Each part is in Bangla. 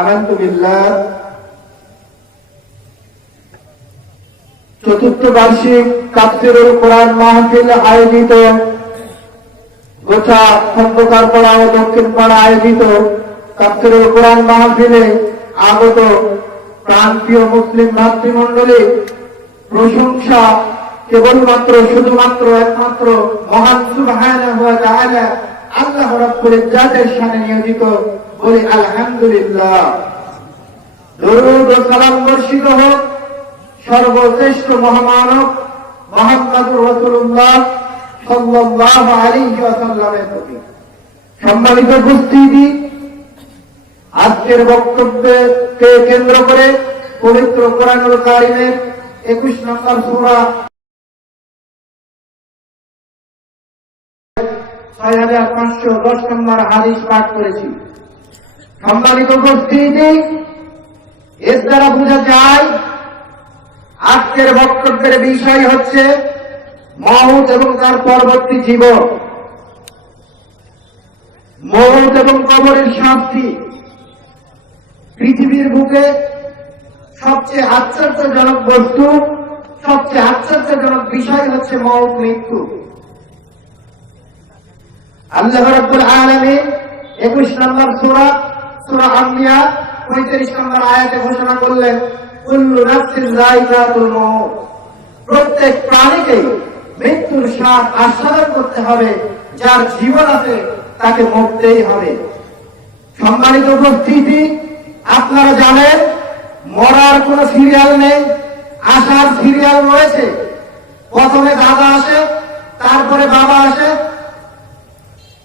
আমানতু বিল্লাহ চতুর্থ বার্ষিক তাফসীরুল কোরআন মাহফিল আয়োজিত গোছা খন্দকার পাড়া ও দক্ষিণ পাড়া আয়োজিত তাফসীরুল কোরআন মাহফিলে আগত প্রান্তীয় মুসলিম ভাতৃমণ্ডলী প্রশংসা কেবলমাত্র শুধুমাত্র একমাত্র মহান সুবহানাহু ওয়া তাআলা আল্লাহ রাব্বুল ইজ্জাতের শানে নিয়োজিত বলি আলহামদুলিল্লাহ। দরুদ ও সালাম বর্ষিত হোক সর্বশ্রেষ্ঠ মহামানব মুহাম্মদুর রাসূলুল্লাহ সাল্লাল্লাহু আলাইহি ওয়াসাল্লামের প্রতি। সম্মানিত উপস্থিতি, আজকের বক্তব্যকে কেন্দ্র করে পবিত্র কোরআনুল কারীমের 21 নম্বর সূরা 6510 নম্বর হাদিস পাঠ করেছি। সম্মানিত উপস্থিতি, এর দ্বারা বোঝা যায় আজকের বক্তব্যের বিষয় হচ্ছে মওত এবং তার পরবর্তী জীবন, মওত এবং কবরের শাস্তি। পৃথিবীর বুকে সবচেয়ে আশ্চর্যজনক বস্তু, সবচেয়ে আশ্চর্যজনক বিষয় হচ্ছে মওত, মৃত্যু। আল্লাহ রাব্বুল আলামিন 21 নম্বর সূরা আম্বিয়া 35 নম্বর আয়াতে ঘোষণা করলেন, কুল্লু নাফসিন যায়িকাতুল মউত, প্রত্যেক প্রাণীকে মৃত্যুর স্বাদ আস্বাদন করতে হবে, যার জীবন আছে তাকে মরতেই হবে। সম্মানিত উপস্থিতি, আপনারা জানেন মরার কোন সিরিয়াল নেই, আসার সিরিয়াল রয়েছে। প্রথমে দাদা আসে, তারপরে বাবা আসে,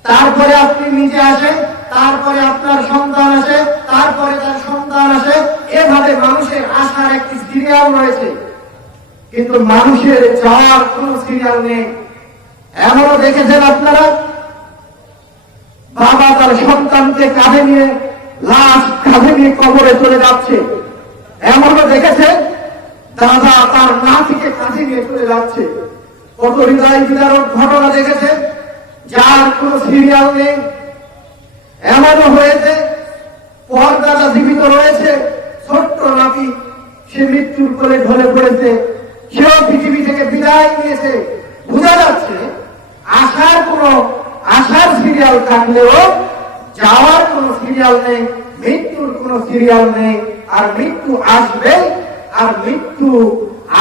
তারপরে আপনি নিজে আসেন, তারপরে আপনার সন্তান আসে, তারপরে তার সন্তান আসে। এভাবে মানুষের আসার একটি সিরিয়াল রয়েছে, কিন্তু মানুষের যাওয়ার কোন সিরিয়াল নেই। এমনও দেখেছেন আপনারা, বাবা তার সন্তানকে কাঁধে নিয়ে, লাশ কাঁধে নিয়ে কবরে চলে যাচ্ছে। এমনও দেখেছেন দাদা তার নাতিকে কাঁধে নিয়ে চলে যাচ্ছে। কত হৃদয় বিদারক ঘটনা দেখেছেন যার কোন সিরিয়াল নেই। এমনও হয়েছে পরদাদা জীবিত রয়েছে, ছোট্ট নাতি সে মৃত্যুর কোলে ঢলে পড়েছে, সেও পৃথিবী থেকে বিদায় নিয়েছে। বোঝা যাচ্ছে আসার সিরিয়াল থাকলেও যাওয়ার কোন সিরিয়াল নেই, মৃত্যুর কোন সিরিয়াল নেই। আর মৃত্যু আসবে, আর মৃত্যু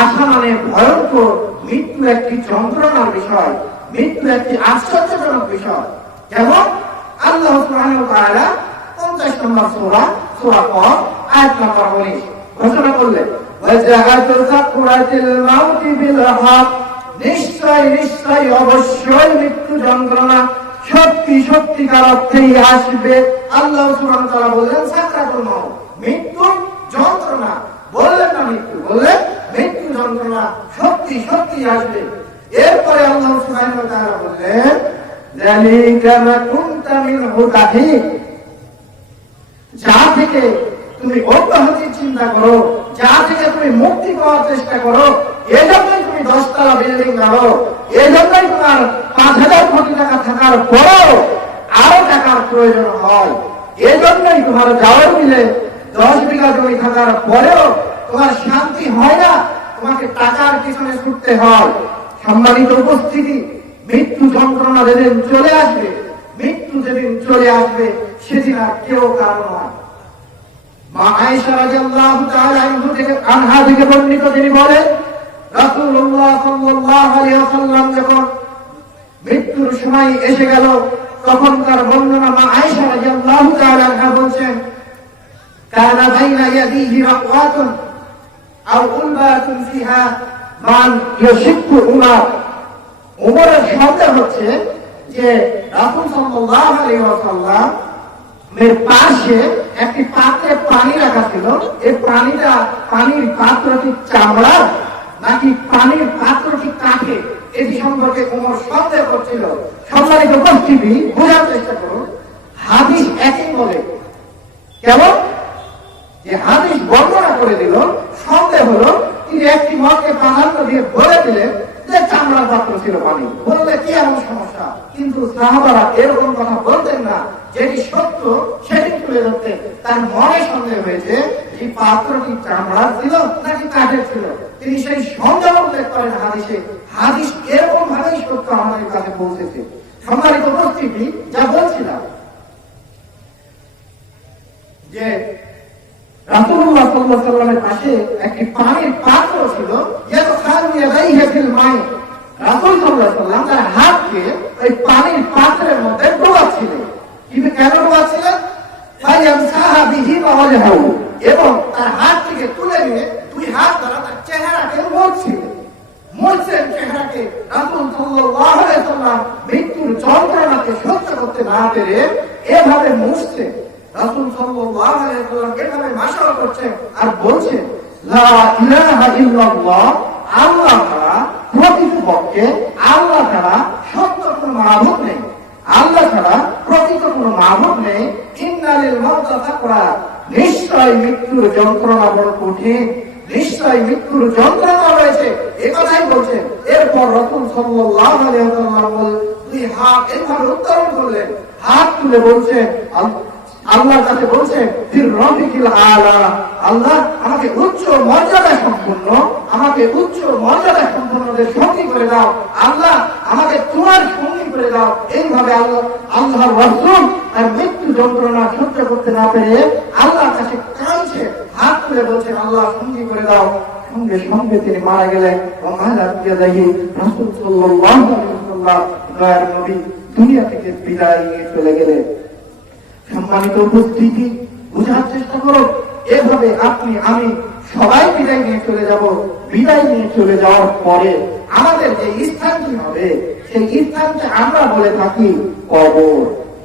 আসা মানে ভয়ঙ্কর। মৃত্যু একটি যন্ত্রণার বিষয়, মৃত্যু একটি আশ্চর্যজনক বিষয়। যেমন আল্লাহ সুবহানাহু ওয়া তাআলা 50 নম্বর সূরা কফ আয়াত নম্বর 19 ঘোষণা করলেন, ওয়াজাআতু যাকরাতিল মাউতি বিল হক, নিশ্চয় নিশ্চয় অবশ্যই মৃত্যু যন্ত্রণা সত্যিকার অর্থেই আসবে। আল্লাহ সুবহানাহু ওয়া তাআলা বললেন সাকরাতুল মাউত, মৃত্যু যন্ত্রণা। বললেন না মৃত্যু, বললেন মৃত্যু যন্ত্রণা সত্যি আসবে। এরপরে আল্লাহ সুবহানাহু ওয়া তাআলা বললেন, যালিকা মা কুনতা মিনহু তাহিক, যা থেকে তুমি অব্যাহতি চিন্তা করো, যা থেকে তুমি মুক্তি পাওয়ার চেষ্টা করো, এজন্যই তুমি 10 তলা বিল্ডিং করো, এজন্যই তোমার 5000 কোটি টাকা থাকার পরেও আরো টাকার প্রয়োজন হয়, এজন্যই তোমার যাওয়ার মিলে 10 বিঘা জমি থাকার পরেও তোমার শান্তি হয় না, তোমাকে টাকার পিছনে ছুটতে হয়। সম্মানিত উপস্থিতি, মৃত্যু যন্ত্রণা যেদিন চলে আসবে, মৃত্যু যেদিন চলে আসবে, সেদিন আর কেউ কারণ নয়। মা আয়েশা রাদিয়াল্লাহু তাআলা আনহা থেকে বর্ণিত, তিনি বলেন রাসূলুল্লাহ সাল্লাল্লাহু আলাইহি ওয়াসাল্লাম যখন মৃত্যুর সময় এসে গেল, তখন তার বর্ণনা মা আয়েশা রাদিয়াল্লাহু তাআলা আনহা বলছেন, কানা বাইনা ইয়াদিহি রাকওয়াতুন আও উলবাতুন ফিহা মান ইয়াশিক্কু উমরের সন্দেহ হচ্ছে যে রাসূল সাল্লাল্লাহু আলাইহি ওয়াসাল্লাম এর পাশে একটি পাত্রে পানি রাখা ছিল। এই পানির পাত্রটি চামড়ার নাকি পানির পাত্রটি কাঠে, এটি সম্পর্কে উমর সন্দেহ করছিল। সম্মানিত উপস্থিতি, বোঝার চেষ্টা করুন, হাদিস একই বলে, কেমন যে হাদিস বর্ণনা করে দিল, সন্দেহ হলো, তিনি একটি মতকে প্রাধান্য দিয়ে বলে দিলেন যে চামড়ার পাত্র ছিল পানি, বললে কি এমন সমস্যা? কিন্তু সাহাবারা এরকম কথা বলতেন না, যেটি সত্য সেটি তুলে ধরতেন। তার মনে সন্দেহ হয়েছে এই পাত্রটি চামড়ার ছিল নাকি কাঠের ছিল, তিনি সেই সন্দেহ উল্লেখ করেন হাদিসে। হাদিস এরকম ভাবেই সত্য আমাদের কাছে পৌঁছেছে। সম্মানিত উপস্থিতি, যা বলছিলাম যে রাসূলুল্লাহ সাল্লাল্লাহু আলাইহি ওয়াসাল্লামের পাশে একটি পানির পাত্র ছিল। রাসূল সাল্লাল্লাহু আলাইহি ওয়াসাল্লাম তার হাতকে ওই পানির পাত্রের মধ্যে ডোবাচ্ছিলেন। কিন্তু কেন ডোবাচ্ছিলেন? এবং তার হাত থেকে তুলে নিয়ে দুই হাত দ্বারা তার চেহারাকে মুছছেন চেহারাকে। রাসূল সাল্লাল্লাহু আলাইহি ওয়াসাল্লাম মৃত্যুর যন্ত্রণাকে সহ্য করতে না পেরে এভাবে মুছছেন। রাসূল সাল্লাল্লাহু আলাইহি ওয়াসাল্লাম এভাবে মাশাআল্লাহ করছেন আর বলছেন, লা ইলাহা ইল্লাল্লাহ, আল্লাহ ছাড়া প্রকৃতপক্ষে আল্লাহ ছাড়া সত্য কোনো মাবুদ নেই, আল্লাহ ছাড়া প্রকৃত কোনো মাবুদ নেই। ইন্নালিল মাউতা সাকরাত, নিশ্চয় মৃত্যুর যন্ত্রণা বড় কঠিন, নিশ্চয় মৃত্যুর যন্ত্রণা রয়েছে, এই কথাই বলছেন। এরপর রাসূল সাল্লাল্লাহু আলাইহি ওয়াসাল্লাম দুই হাত এভাবে উত্তোলন করলেন, হাত তুলে বলছেন, আল্লাহর কাছে বলছেন, ফির রফিকিল আলা, আল্লাহ আমাকে উচ্চ মর্যাদা সম্পন্ন, আমাকে উচ্চ মর্যাদা সম্পন্নদের সঙ্গী করে দাও, আল্লাহ আমাকে তোমার সঙ্গী করে দাও। এইভাবে আল্লাহর রাসূল তার মৃত্যু যন্ত্রণা সহ্য করতে না পেরে আল্লাহর কাছে কাঁদছে, হাত তুলে বলছেন, আল্লাহ সঙ্গী করে দাও। সঙ্গে সঙ্গে তিনি মারা গেলেন। রাসূল সাল্লাল্লাহু আলাইহি ওয়াসাল্লাম দয়ার নবী দুনিয়া থেকে বিদায় নিয়ে চলে গেলেন। সম্মানিত উপস্থিতি, বোঝার চেষ্টা করো, এভাবে আপনি আমি সবাই বিদায় নিয়ে চলে যাব। বিদায় নিয়ে চলে যাওয়ার পরে আমাদের যে স্থানটি হবে, সেই স্থানকে আমরা বলে থাকি কবর।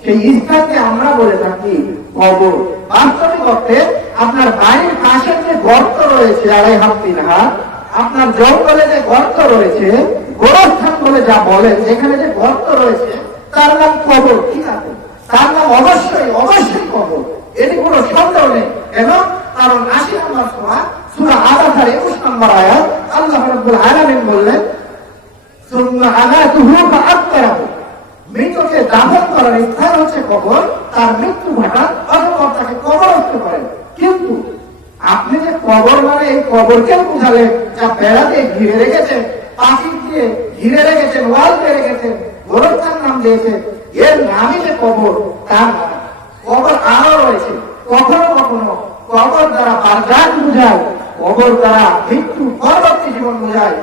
সেই স্থানকে আমরা বলে থাকি কবর। বাস্তবিক অর্থে আপনার বাড়ির পাশে যে গর্ত রয়েছে 2.5 হাত 3 হাত, আপনার জঙ্গলে যে গর্ত রয়েছে, গোরস্থান বলে যা বলে, যেখানে যে গর্ত রয়েছে তার নাম কবর। ঠিক আছে, তার নাম অবশ্যই অবশ্যই কবর, এটি কোনো সন্দেহ নেই। কেন? কারণ 80 নম্বর সূরা আরাফার 21 নম্বর আয়াত আল্লাহ রাব্বুল আলামিন বললেন, সুম্মা আমাতুহু ফাআকবারহু, মৃতকে দাফন করার স্থান হচ্ছে কবর, তার মৃত্যু ঘটান অথবা তাকে কবরস্থ করেন। কিন্তু আপনি যে কবর মানে এই কবরকে বুঝালেন যা বেড়া দিয়ে ঘিরে রেখেছেন, পাঁচিল দিয়ে ঘিরে রেখেছেন, ওয়াল দিয়ে রেখেছেন, গোরস্থান নাম দিয়েছেন, এর নামই যে কবর তা নয়। কবর আরো রয়েছে। কখনো কখনো কবর দ্বারা বারজাখ বোঝায়, কবর দ্বারা মৃত্যু পরবর্তী জীবন বোঝায়।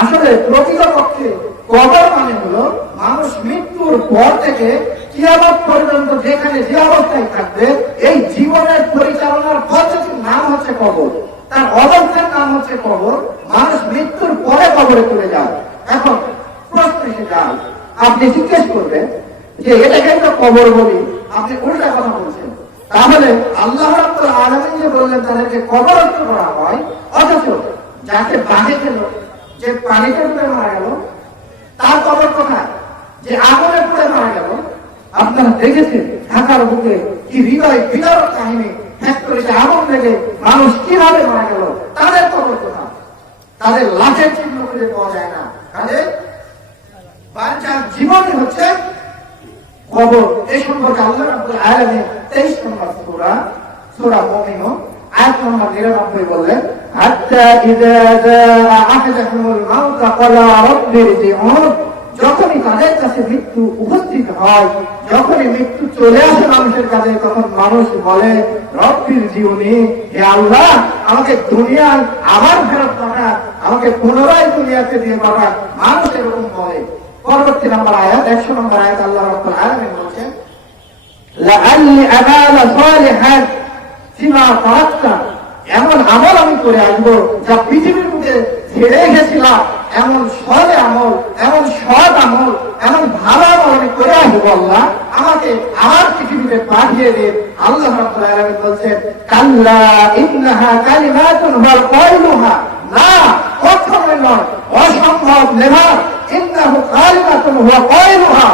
আসলে প্রকৃতপক্ষে কবর মানে হলো মানুষ মৃত্যুর পর থেকে কিয়ামত পর্যন্ত যেখানে যে অবস্থায় থাকবে, এই জীবনের পরিচালনার পদ্ধতির নাম হচ্ছে কবর, তার অবস্থার নাম হচ্ছে কবর। মানুষ মৃত্যুর পরে কবরে চলে যায়। এখন প্রশ্ন এসে যায়, আপনি জিজ্ঞেস করবেন যে এটাকে তো কবর বলি, আপনি উল্টা কথা বলছেন। তাহলে আল্লাহ রাব্বুল আলামিন যে বললেন তাদেরকে কবরস্থ করা হয়, অথচ যাকে বাঘে খেল, যে পানিতে ডুবে মারা গেল, তার কবর কোথায়? যে আগুনে পুড়ে মারা গেল, আপনারা দেখেছেন ঢাকার বুকে কি হৃদয় বিদারক কাহিনী, ফ্যাক্টরিতে আগুন লেগে মানুষ কিভাবে মারা গেল, তাদের কবর কোথায়? তাদের লাশের চিহ্ন খুঁজে পাওয়া যায় না। তাদের বাচ্চার জীবনই হচ্ছে কবর। এই সম্পর্কে আল্লাহ রাব্বুল আলামিন 23 নম্বর সূরা মুমিনুন আয়াত নম্বর 99 বললেন, হাত্তা ইযা জাআ আহাদাহুমুল মাউত ক্বালা রাব্বি ইরজিউন, যখনই তাদের কাছে মৃত্যু উপস্থিত হয়, যখনই মৃত্যু চলে আসে মানুষের কাছে, তখন মানুষ বলে, রব্বির জীবনী, হে আল্লাহ আমাকে দুনিয়ায় আবার ফেরত পাঠান, আমাকে পুনরায় দুনিয়াতে দিয়ে পাঠান। মানুষ এরকম বলে। পরবর্তী নম্বর আয়াত 100 নম্বর আয়াত আল্লাহ রাব্বুল আলামিন বলেন, লাআল্লি আমালা সালিহান ফিমা তারাকতা, এমন আমল আমি করে আসবো যা পৃথিবীর বুকে ছেড়ে গেছিলাম, এমন সৎ আমল, এমন সৎ আমল, এমন ভালো আমল আমি করে আসবো। আল্লাহ আমাকে আমার পৃথিবীতে পাঠিয়ে দিন। আল্লাহ রাব্বুল আলামিন বলছেন, কাল্লা ইন্নাহা কালিমাতুন ওয়া কাইলুহা, না কখনোই নয়, অসম্ভব, নেভার, ইন্নাহু কালিমাতুন ওয়া কাইলুহা,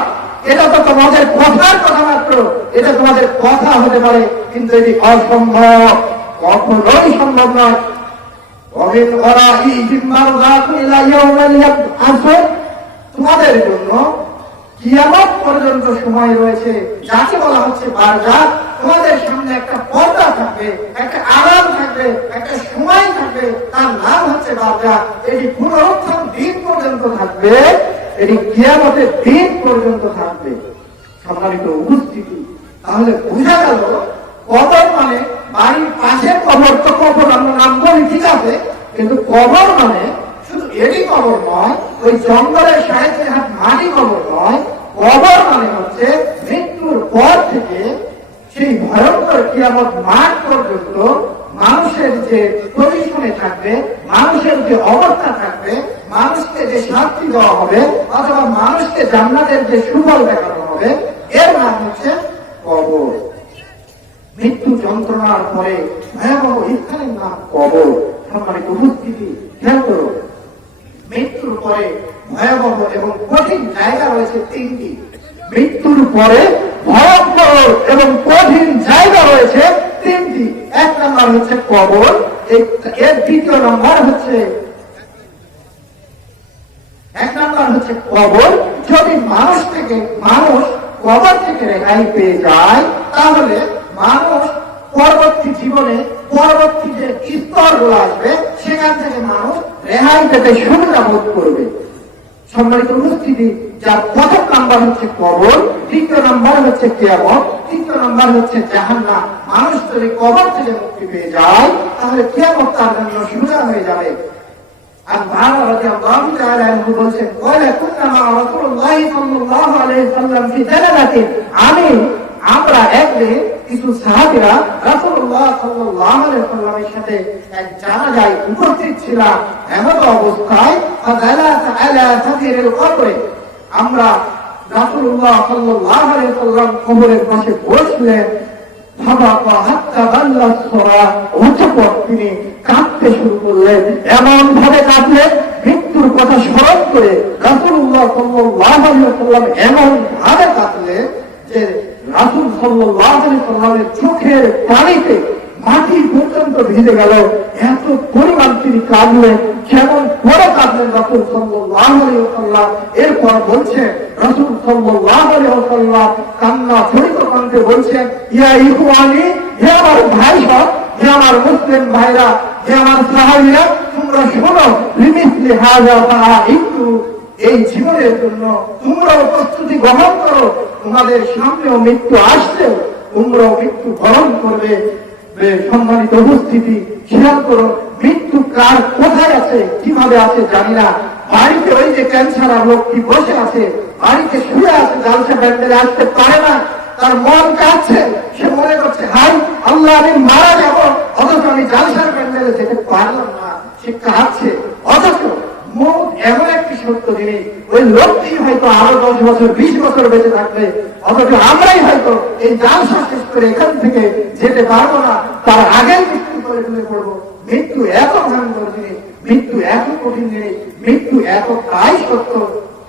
এটা তো তোমাদের কথার কথা মাত্র, এটা তোমাদের কথা হতে পারে, কিন্তু এটি অসম্ভব, কখনোই সম্ভব নয়। ومن ورائهم برزخ إلى يوم يبعثون। তোমাদের জন্য কিয়ামত পর্যন্ত সময় রয়েছে, যাকে বলা হচ্ছে বারজাখ। তোমাদের সামনে একটা পর্দা থাকবে, একটা আরাম থাকবে, একটা সময় থাকবে, তার নাম হচ্ছে বারজাখ। এটি পুনরুত্থান দিন পর্যন্ত থাকবে, এটি কিয়ামতের দিন পর্যন্ত থাকবে। সম্মানিত উপস্থিতি, তাহলে বোঝা গেল কবর মানে বাড়ির পাশে কবর, তো কবর আমরা নাম বলি ঠিক আছে, কিন্তু কবর মানে শুধু এটি কবর নয়, ওই জঙ্গলের সাহিত্যে হাত মাটি কবর নয়। কবর মানে হচ্ছে মৃত্যুর পর থেকে সেই ভয়ঙ্কর কিয়ামত মাঠ পর্যন্ত মানুষের যে পরিশ্রমে থাকবে, মানুষের যে অবস্থা থাকবে, মানুষকে যে শাস্তি দেওয়া হবে অথবা মানুষকে জান্নাতের যে সুফল দেখানো হবে, এর নাম হচ্ছে কবর। মৃত্যু যন্ত্রণার পরে ভয়াবহ স্থানের নাম কবর। সম্মানিত উপস্থিতি, খেয়াল করো, মৃত্যুর পরে ভয়াবহ এবং কঠিন জায়গা রয়েছে তিনটি। মৃত্যুর পরে ভয়ঙ্কর এবং কঠিন জায়গা রয়েছে তিনটি। এক নম্বর হচ্ছে কবর, এর দ্বিতীয় নম্বর হচ্ছে কবর। যদি মানুষ কবর থেকে রেহাই পেয়ে যায়, তাহলে মানুষ পরবর্তী জীবনে পরবর্তী যে স্তরগুলো আসবে সেখান থেকে মানুষ রেহাই পেতে সুবিধা বোধ করবে। সম্মানিত উপস্থিতি, যার প্রথম নাম্বার হচ্ছে কবর, দ্বিতীয় নাম্বার হচ্ছে কিয়ামত, তৃতীয় নাম্বার হচ্ছে জাহান্নাম। মানুষ যদি কবর থেকে মুক্তি পেয়ে যায়, তাহলে কিয়ামত তার জন্য সুবিধা হয়ে যাবে। আর ভারত রাদিয়াল্লাহু তাআলা আনহু বলেছেন, ওয়ালা কুন্না মা রাসূলুল্লাহ সাল্লাল্লাহু আলাইহি সাল্লাম ফি জানালাতিন। আমরা একদিন কিছু সাহাবীরা রাসূলুল্লাহ সাল্লাল্লাহু আলাইহি সাল্লামের সাথে এক জানাজায় উপস্থিত ছিলাম। এমন অবস্থায় ফাদালাতা আলা সাদিরিল কবর, আমরা রাসূলুল্লাহ সাল্লাল্লাহু আলাইহি সাল্লাম কবরের পাশে বসলেন। অতঃপর তিনি কাঁদতে শুরু করলেন। এমন ভাবে কাঁদলেন, মৃত্যুর কথা স্মরণ করে রাসূলুল্লাহ সাল্লাল্লাহু আলাইহি সাল্লাম এমন ভাবে কাঁদলেন যে রাসূল সাল্লাল্লাহু আলাইহি সাল্লামের চোখের পানিতে মাটি পর্যন্ত ভিজে গেল। এত পরিমাণ তিনি কাঁদলেন, যেমন পরে কাঁদলেন রাসূল সাল্লাল্লাহু আলাইহি সাল্লাম। এরপর বলছেন রাসূল সাল্লাল্লাহু আলাইহি সাল্লাম কান্না জড়িত কণ্ঠে বলছেন, ইয়া ইখওয়ানি, হে আমার ভাই সব, হে আমার মুসলিম ভাইরা, হে আমার সাহাবীরা, তোমরা শোনো, লিমিসলি হাযা ফাআইতু, এই জীবনের জন্য তোমরাও প্রস্তুতি গ্রহণ করো। তোমাদের সামনেও মৃত্যু আসছে, তোমরাও মৃত্যু বরণ করবে। সম্মানিত উপস্থিতি, খেয়াল করো, মৃত্যু কার কোথায় আছে, কিভাবে আছে জানি না। বাড়িতে ওই যে ক্যান্সার লোকটি বসে আছে, বাড়িতে শুয়ে আছে, জালসা প্যান্ডেলে আসতে পারে না, তার মন কাঁদছে, সে মনে করছে হাই আল্লাহ আমি মারা যাব, অথচ আমি জালসার প্যান্ডেলে যেতে পারলাম না, সে কাঁদছে। অথচ মৌত এমন একটি সত্য জিনিস, ওই লোকটি হয়তো আরো 10 বছর 20 বছর বেঁচে থাকবে, অথচ আমরাই হয়তো এই জালসা শেষ করে এখান থেকে যেতে পারবো না, তার আগেই মৃত্যু করে ফেলে পড়বো। মৃত্যু এত ভয়ঙ্কর জিনিস, মৃত্যু এত কঠিন জিনিস, মৃত্যু এতটাই সত্য,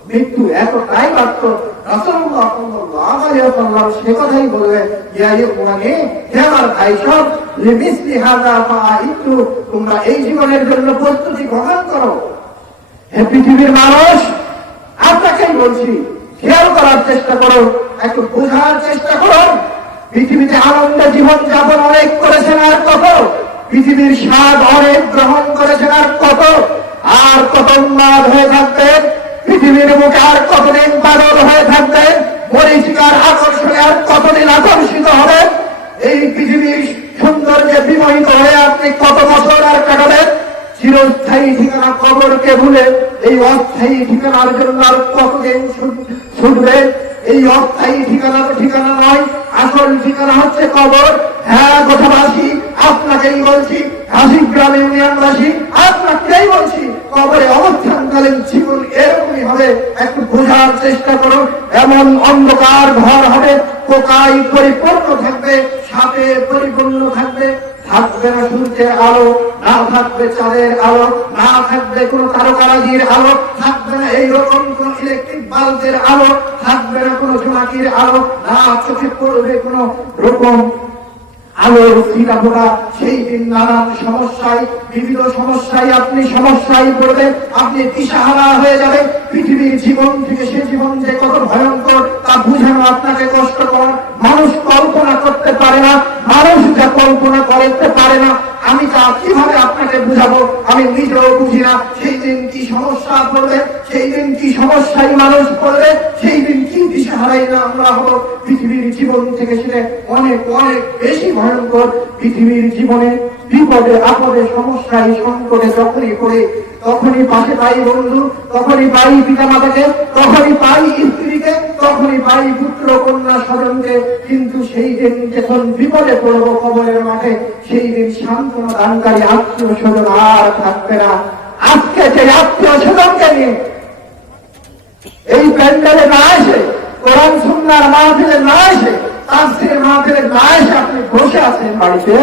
মৃত্যু এতটাই বাস্তব। রাসূলুল্লাহ সাল্লাল্লাহু আলাইহি ওয়াসাল্লাম সে কথাই বললেন, ইয়া ইখওয়ানি, হে আমার ভাই সব, লিমিসলি হাযা ফাআইতু, তোমরা এই জীবনের জন্য প্রস্তুতি গ্রহণ করো। হে পৃথিবীর মানুষ, আপনাকেই বলছি, খেয়াল করার চেষ্টা করো, একটু বোঝার চেষ্টা করো। পৃথিবীতে আনন্দে জীবন যাপন অনেক করেছেন, আর কত পৃথিবীর স্বাদ অনেক গ্রহণ করেছেন, আর কত উন্মাদ হয়ে থাকবেন পৃথিবীর মুখে, আর কতদিন পাগল হয়ে থাকবেন মরীচিকার আকর্ষণে, আর কতদিন আকর্ষিত হবেন এই পৃথিবীর সৌন্দর্যে বিমোহিত হয়ে আপনি কত বছর আর কাটাবেন। চিরস্থায়ী ঠিকানা কবরকে ভুলে এই অস্থায়ী ঠিকানার জন্য আর কতদিন ছুটবে। এই অস্থায়ী ঠিকানা তো ঠিকানা নয়, আসল ঠিকানা হচ্ছে কবর। হ্যাঁ কথাবাসী, আপনাকেই বলছি, হাসিগ্রাম ইউনিয়নবাসী আপনাকেই বলছি, কবরে অবস্থানকালীন জীবন এরকমই হবে। একটু বোঝার চেষ্টা করুন। এমন অন্ধকার ঘর হবে, পোকায় পরিপূর্ণ থাকবে, সাপে পরিপূর্ণ থাকবে, থাকবে না সূর্যের আলো, না থাকবে চাঁদের আলো, না থাকবে কোন তারকারাজির আলো, থাকবে না এইরকম কোন ইলেকট্রিক বাল্বের আলো, থাকবে না কোন জোনাকির আলো, না চোখে পড়বে কোন রকম আলোর ফিরাফোরা সেই দিন নানান সমস্যায়, বিবিধ সমস্যায় আপনি সমস্যায় পড়বেন, আপনি দিশাহারা হয়ে যাবেন। পৃথিবীর জীবন থেকে সে জীবন যে কত ভয়ঙ্কর তা বুঝানো আপনাকে কষ্টকর। মানুষ কল্পনা করতে পারে না, মানুষ যা কল্পনা করতে পারে না, আমি তা কিভাবে আপনাকে বুঝাবো, আমি নিজেও বুঝি না। সেই দিন কি সমস্যা পড়বে, সেই দিন কি সমস্যায় মানুষ পড়বে, সেই দিন কি দিশাহারাই না আমরা হবো। পৃথিবীর জীবন থেকে সেটা অনেক অনেক বেশি ভয়ঙ্কর। পৃথিবীর জীবনে বিপদে আপদে সমস্যায় সংকটে যখনই পড়ে তখনই পাশে পাই বন্ধু, তখনই পাই পিতা মাতাকে, তখনই পাই স্ত্রীকে, তখনই পাই পুত্র কন্যা স্বজনকে। কিন্তু সেই দিন যখন বিপদে পড়বো কবরের মাঠে, সেই দিন সান্ত্বনা দানকারী আত্মীয় স্বজন আর থাকবে না। আজকে সেই আত্মীয় স্বজনকে নিয়ে এই প্যান্ডেলে না এসে, কোরআন সুন্নাহর মাহফিলে না এসে, তাফসীরের মাহফিলে না এসে আপনি বসে আছেন বাড়িতে,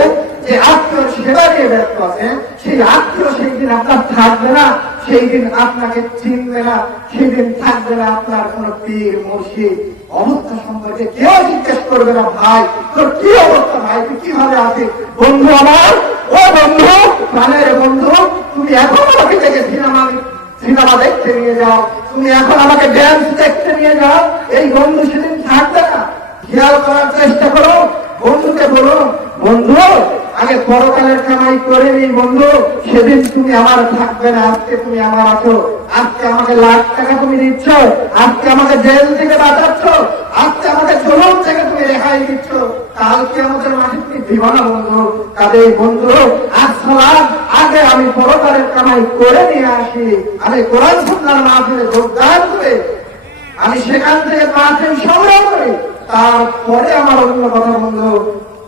যে আত্মীয় সেবা নিয়ে ব্যস্ত আছেন, সেই আত্মীয় সেই দিন আপনার থাকবে না, সেই দিন আপনাকে চিনবে না, সেই দিন থাকবে না আপনার কোন পীর মুর্শিদ। অবস্থা সম্পর্কে কেউ জিজ্ঞেস করবে না, ভাই তোর কি অবস্থা, ভাই তুই কিভাবে আছিস। বন্ধু আমার, ও বন্ধু, প্রাণের বন্ধু, তুমি এখন আমাকে থেকে সিনেমা দেখতে নিয়ে যাও, তুমি এখন আমাকে ড্যান্স দেখতে নিয়ে যাও, এই বন্ধু সেদিন থাকবে না। খেয়াল করার চেষ্টা করো, বন্ধুকে বলো, বন্ধু আগে পরকালের কামাই করে নি বন্ধু, সেদিন তুমি আমার থাকবে না। আজকে তুমি আমার আছো, আজকে আমাকে লাখ টাকা তুমি দিচ্ছ, আজকে আমাকে জেল থেকে বাঁচাচ্ছ, আজকে আমাকে জুলুম থেকে তুমি রেহাই দিচ্ছ, কালকে আমাদের মাঠে তুমি দিবা না বন্ধু। কাজেই বন্ধু আসসালাম, আগে আমি পরকালের কামাই করে নিয়ে আসি, আমি কোরআন সুন্নাহর মাহফিলে যোগদান করে আমি সেখান থেকে মাহফিল সংগ্রহ করি, তারপরে আমার অন্য কথা। বন্ধু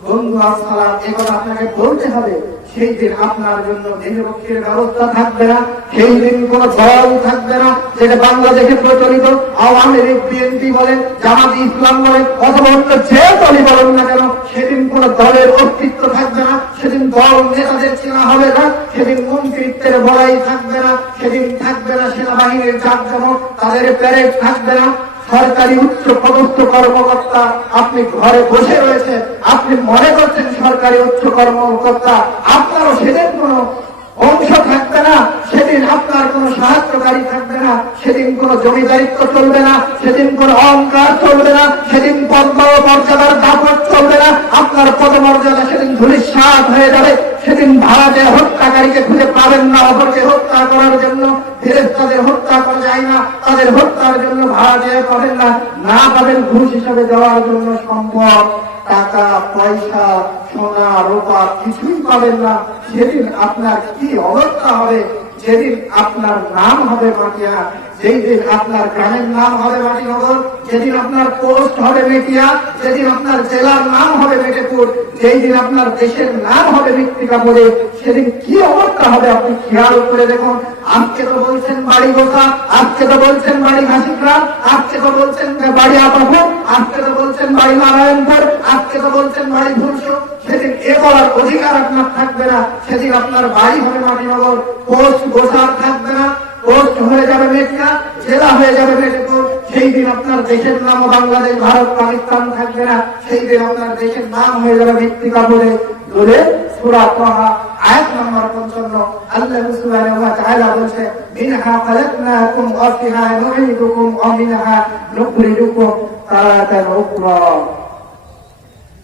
বন্ধু আসসালাম, এ কথা আপনাকে বলতে হবে। সেই দিন আপনার জন্য দেহরক্ষীর ব্যবস্থা থাকবে না, সেই দিন কোন দল থাকবে না, যেটা বাংলাদেশে প্রচলিত আওয়ামী লীগ, বিএনপি বলেন, জামাত ইসলাম বলেন, অথবা অন্য যে দলই বলেন না কেন, সেদিন কোন দলের অস্তিত্ব থাকবে না, সেদিন দল নেতাদের চেনা হবে না, সেদিন মন্ত্রিত্বের বড়াই থাকবে না, সেদিন থাকবে না সেনাবাহিনীর জাঁকজমক, তাদের প্যারেড থাকবে না। সরকারি উচ্চ পদস্থ কর্মকর্তা আপনি ঘরে বসে রয়েছে, আপনি মনে করছেন সরকারি উচ্চ কর্মকর্তা, আপনারও সেদিন কোনো অংশ থাকবে না, সেদিন আপনার কোনো সাহায্যকারী থাকবে না, সেদিন কোনো জমিদারিত্ব চলবে না, সেদিন কোনো অহংকার চলবে না, সেদিন পদ্ম মর্যাদার দাপট চলবে না, আপনার পদমর্যাদা সেদিন ধূলিসাৎ হয়ে যাবে। সেদিন ভাড়াটে হত্যাকারীকে খুঁজে পাবেন না, অপরকে হত্যা করার জন্য ফেরেশতাদের হত্যা করা যায় না, তাদের হত্যার জন্য ভাড়াটে পাবেন না, না পাবেন ঘুষ হিসাবে দেওয়ার জন্য সম্পদ, টাকা পয়সা সোনা রূপা কিছুই পাবেন না। সেদিন আপনার কি অবস্থা হবে, যেদিন আপনার নাম হবে মাটিয়া, যেই দিন আপনার গ্রামের নাম হবে মাটিনগর, যেদিন আপনার পোস্ট হবে মেটিয়া, যেদিন আপনার জেলার নাম হবে মেটেপুর, যেই দিন আপনার দেশের নাম হবে মৃত্তিকাপুরে, সেদিন কি অবস্থা হবে আপনি খেয়াল করে দেখুন। আজকে তো বলছেন বাড়ি গোসা, আজকে তো বলছেন বাড়ি ঘাসিগ্রাম, আজকে তো বলছেন বাড়ি আপাপুর, আজকে তো বলছেন বাড়ি নারায়ণপুর, আজকে তো বলছেন বাড়ি ভুলশো। সেদিন এ বলার অধিকার আপনার থাকবে না, সেদিন আপনার বাড়ি হবে মাটিনগর, পোস্ট গোসা থাকবে না, পোস্ট হয়ে যাবে মেটিয়া, জেলা হয়ে যাবে মেদিনীপুর। সেই দিন আপনার দেশের নাম বাংলাদেশ, ভারত, পাকিস্তান থাকবে না, সেই দিন আপনার দেশের নাম হয়ে যাবে মৃত্তিকাপুরে। বলে সূরা তাহা আয়াত নম্বর 55 আল্লাহ সুবহানাহু ওয়া তাআলা বলছে, মিনহা খালাকনাকুম ওয়া ফিহা নুঈদুকুম ওয়া মিনহা নুখরিজুকুম তারাতান উখরা।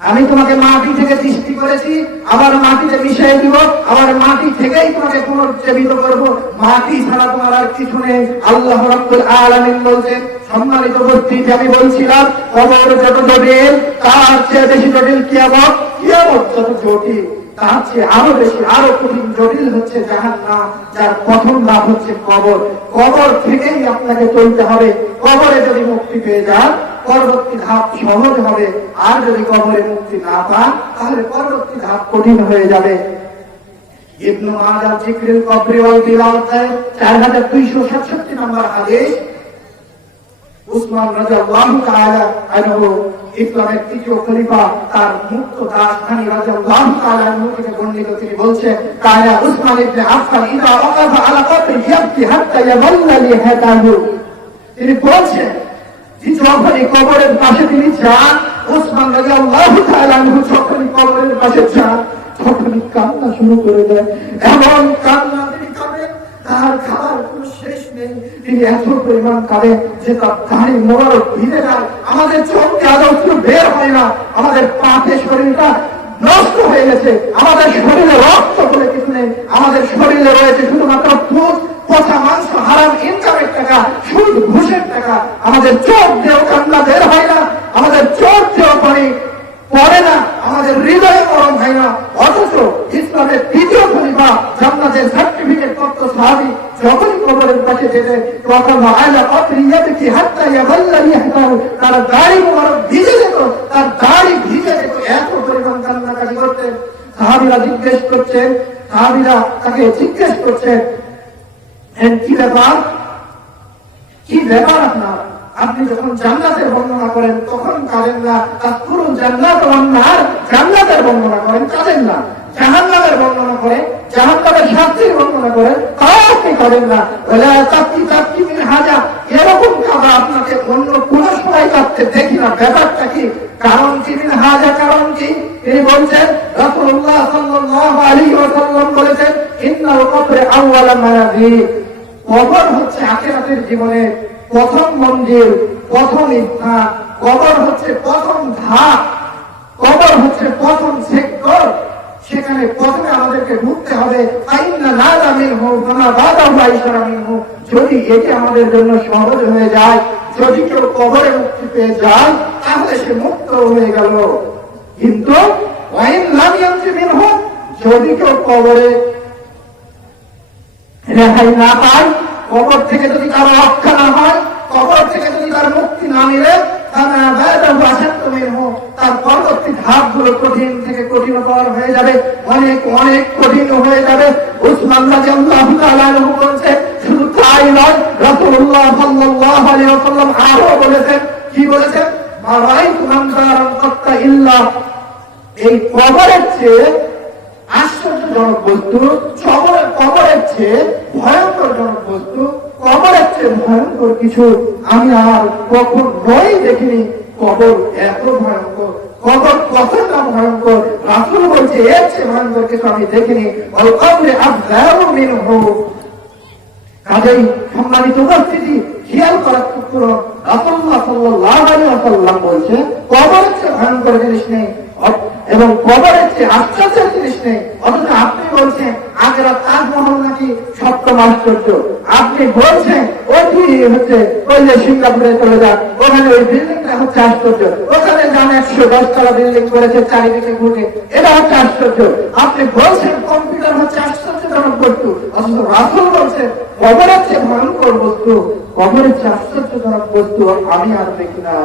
আমি তোমাকে মাটি থেকে সৃষ্টি করেছি, আবার মাটিতে মিশিয়ে দিব, আবার মাটি থেকেই তোমাকে পুনর্জীবিত করব, মাটি ছাড়া তোমার আর কিছু নেই। আল্লাহ রাব্বুল আলামিন বলছেন, সম্মানিত উপস্থিতি, আমি বলছিলাম কবর যত জটিল তার চেয়ে বেশি জটিল কিয়ামত, কিয়ামত যত জটিল তার চেয়ে আরো বেশি আরো কঠিন জটিল হচ্ছে জাহান্নাম, যার প্রথম ধাপ হচ্ছে কবর। কবর থেকেই আপনাকে চলতে হবে, কবরে যদি মুক্তি পেয়ে যান পরবর্তী ধাপ সহজ হবে, আর যদি কবরে মুক্তি না পান তাহলে পরবর্তী ধাপ কঠিন হয়ে যাবে। ইবনে মাজাহ যিকরুল কবরি ওয়াল তিলাওয়াত 4267 নম্বর হাদিস, উসমান রাদিয়াল্লাহু তাআলা আনহু ইসলামের তৃতীয় খলিফা তার মুক্ত দাস খানি রাদিয়াল্লাহু তাআলা আনহু থেকে বর্ণিত, তিনি বলছেন, কানা উসমান ইবনে আফফান ইযা ওয়াকাফা আলা কবরি ইয়াবকি হাত্তা ইয়াযাল্লা লিহাতাহু। তিনি বলছেন যখনই কবরের পাশে তিনি যান, ওসমান রাদিয়াল্লাহু তাআলা আনহু যখনই কবরের পাশে যান তখনই কান্না শুরু করে দেয়। এমন কান্না তিনি কাঁদেন, তার খাবার কোনো শেষ নেই। তিনি এত পরিমাণ কাঁদেন যে তার দাড়ি মোবারক ভিজে যায়, আমাদের চোখে আদর্শ বের হয় না, আমাদের পাতে শরীরটা নষ্ট হয়ে গেছে, আমাদের শরীরে রক্ত বলে কিছু নেই, আমাদের শরীরে রয়েছে শুধুমাত্র দুধ, পচা মাংস, হারাম ইনকামের টাকা, সুদ ঘুষের টাকা। আমাদের চোখ দিয়েও কান্না বের হয় না, আমাদের চোখ দিয়েও পানি পড়ে না, আমাদের হৃদয়ে গরম হয় না। অথচ ইসলামের তৃতীয় খলিফা জান্নাতের সার্টিফিকেট প্রাপ্ত সাহাবী যখনই কবরের পাশে যেতে তখন আলা কবরিয়াতে কি হাত্তা ইয়াবাল্লা ইয়াহতাহু, তার দাড়ি মোবারক ভিজে যেত, তার দাড়ি ভিজে যেত, এত পরিমাণ কান্নাকাটি করতেন। সাহাবীরা জিজ্ঞেস করছেন, সাহাবীরা তাকে জিজ্ঞেস করছেন, কি ব্যাপার, কি ব্যাপার আপনার? আপনি যখন জান্নাতের বর্ণনা করেন তখন কাঁদেন না, তাজকুরুন জান্নাত ওয়ান নার, জান্নাতের বর্ণনা করেন কাঁদেন না, জাহান্নামের বর্ণনা করেন, জাহান্নামের শাস্তির বর্ণনা করেন তাও আপনি কাঁদেন না। ওয়ালা তাবকি তাবকি মিন হাজা, এরকম কাঁদা আপনাকে অন্য কোন সময় কাঁদতে দেখি না। ব্যাপারটা কি? কারণ কি? মিন হাজা, কারণ কি? তিনি বলছেন, রাসূলুল্লাহ সাল্লাল্লাহু আলাইহি ওয়াসাল্লাম বলেছেন, ইন্নাল কবরে আউয়ালা মানাজিল, কবর হচ্ছে আখিরাতের জীবনে প্রথম মঞ্জিল, প্রথম স্থান, কবর হচ্ছে প্রথম ধাপ, কবর হচ্ছে প্রথম সেক্টর। সেখানে প্রথমে আমাদেরকে ঢুকতে হবে। যদি এটি আমাদের জন্য সহজ হয়ে যায়, যদি কেউ কবরে মুক্তি পেয়ে যায় তাহলে সে মুক্ত হয়ে গেল। কিন্তু যদি কেউ কবরে রেহাই না পায়, কবর থেকে যদি তার রক্ষা না হয়, কবর থেকে যদি তার মুক্তি না মিলে, তার পরবর্তী ধাপগুলো কঠিন থেকে কঠিনতর হয়ে যাবে, অনেক অনেক কঠিন হয়ে যাবে। উসমান রাদিয়াল্লাহু তাআলা আনহু বলছেন, শুধু তাই নয়, রাসূলুল্লাহ সাল্লাল্লাহু আলাইহি ওয়াসাল্লাম আরো বলেছেন, কি বলেছেন? মা রাআইতু মানজারান কাত্তা ইল্লা, এই কবরের চেয়ে আশ্চর্যজনক বস্তু, কবরের চেয়ে ভয়ঙ্করজনক বস্তু, কবরের চেয়ে ভয়ঙ্কর কিছু আমি আর কখনোই দেখিনি। কবর এত ভয়ঙ্কর, কবর কতটা ভয়ঙ্কর, রাসূল বলছে এর চেয়ে ভয়ঙ্কর কিছু আমি দেখিনি। ওয়াল কবরে আযযারু মিনহু, কাজেই সম্মানিত উপস্থিতি, খেয়াল করার টুকরো, রাসূলুল্লাহ সাল্লাল্লাহু আলাইহি ওয়াসাল্লাম বলছে কবরের চেয়ে ভয়ঙ্কর জিনিস নেই এবং কবরের চেয়ে আশ্চর্যের জিনিস নেই। অথচ আপনি বলছেন আগ্রার তাজমহল নাকি সপ্তম আশ্চর্য, আপনি বলছেন ওটি হচ্ছে ওই যে সিঙ্গাপুরে চলে যান, ওখানে ওই বিল্ডিংটা হচ্ছে আশ্চর্য, ওখানে যান 110 তলা বিল্ডিং করেছে চারিদিকে ঘুরে, এটা হচ্ছে আশ্চর্য। আপনি বলছেন কম্পিউটার হচ্ছে আশ্চর্যজনক বস্তু, অথচ রাসূল বলছেন কবরের চেয়ে ভয়ঙ্কর বস্তু, কবরের চেয়ে আশ্চর্যজনক বস্তু আমি আর দেখি না।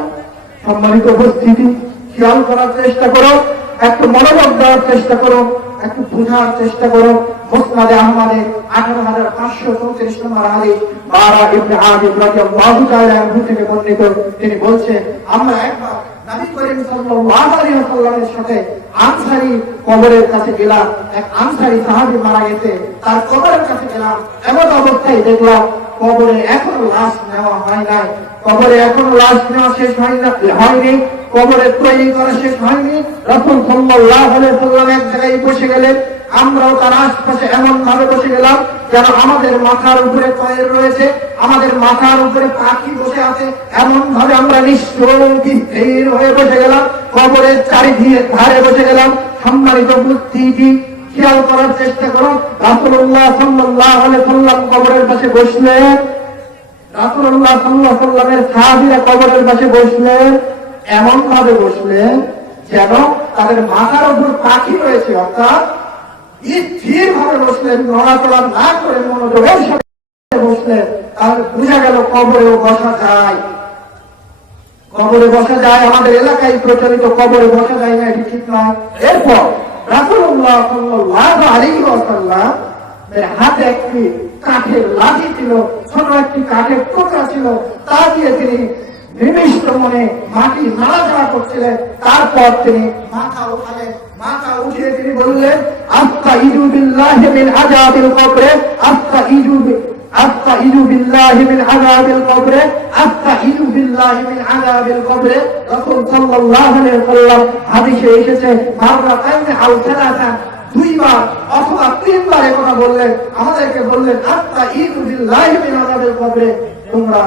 সম্মানিত উপস্থিতি, খেয়াল করার চেষ্টা করো, একটু মনোযোগ দেওয়ার চেষ্টা করো, একটু বোঝার চেষ্টা করো। মুসনাদে আহমদে 18534 নম্বর হাদিস বারা ইবনে আযিব রাদিয়াল্লাহু তাআলা আনহু থেকে বর্ণিত, তিনি বলছেন, আমরা একবার নবী করিম সাল্লাল্লাহু আলাইহি ওয়াসাল্লামের সাথে আনসারী কবরের কাছে গেলাম। এক আনসারী সাহাবী মারা গেছে, তার কবরের কাছে গেলাম। এমন অবস্থায় দেখলাম কবরে এখনো লাশ নেওয়া হয় নাই, কবরে এখনো লাশ নেওয়া শেষ হয়নি, কবরের তৈরি করা শেষ হয়নি। রাসূল সাল্লাল্লাহু আলাইহি ওয়াসাল্লাম এক জায়গায় বসে গেলেন, আমরাও তার আশপাশে এমন ভাবে বসে গেলাম যেন আমাদের মাথার উপরে কয়ের রয়েছে, আমাদের মাথার উপরে পাখি বসে আছে, এমন ভাবে আমরা নিশ্চয়ই স্থির হয়ে বসে গেলাম, কবরের চারিদিকে ধারে বসে গেলাম। সম্মানিত উপস্থিতি, খেয়াল করার চেষ্টা করো, রাসূলুল্লাহ সাল্লাল্লাহু আলাইহি ওয়াসাল্লাম কবরের পাশে বসলেন, রাসূলুল্লাহ সাল্লাল্লাহু আলাইহি ওয়াসাল্লামের সাহাবীরা কবরের পাশে বসলেন, এমন ভাবে বসলেন যেন তাদের মাথার উপর পাখি রয়েছে, অর্থাৎ স্থির ভাবে বসলেন, নড়াচড়া না করে মনোযোগের সাথে বসলেন। তাহলে বোঝা গেল কবরেও বসা যায়, কবরে বসা যায়। আমাদের এলাকায় প্রচলিত কবরে বসা যায় না, এটি ঠিক নয়। এরপর রাসূলুল্লাহ সাল্লাল্লাহু আলাইহি ওয়াসাল্লাম হাতে একটি কাঠের লাঠি ছিল, ছোট একটি কাঠের টুকরা ছিল, তা দিয়ে তিনি নিবিষ্ট মনে মাটি নাড়াচাড়া করছিলেন। তারপর তিনি মাথা উঠালেন, মাথা উঠিয়ে তিনি বললেন, আস্তাঈযু বিল্লাহি মিন আযাবিল কবর, আস্তাইযু বিল্লাহি মিন আযাবিল কবর, আস্তাইযু বিল্লাহি মিন আযাবিল কবর। রাসূল সাল্লাল্লাহু আলাইহি ওয়াসাল্লাম হাদিসে এসেছে মাররাতাইন আও সালাসান, দুইবার অথবা তিনবার এই কথা বললেন, আমাদেরকে বললেন আস্তাইযু বিল্লাহি মিন আযাবিল কবর, তোমরা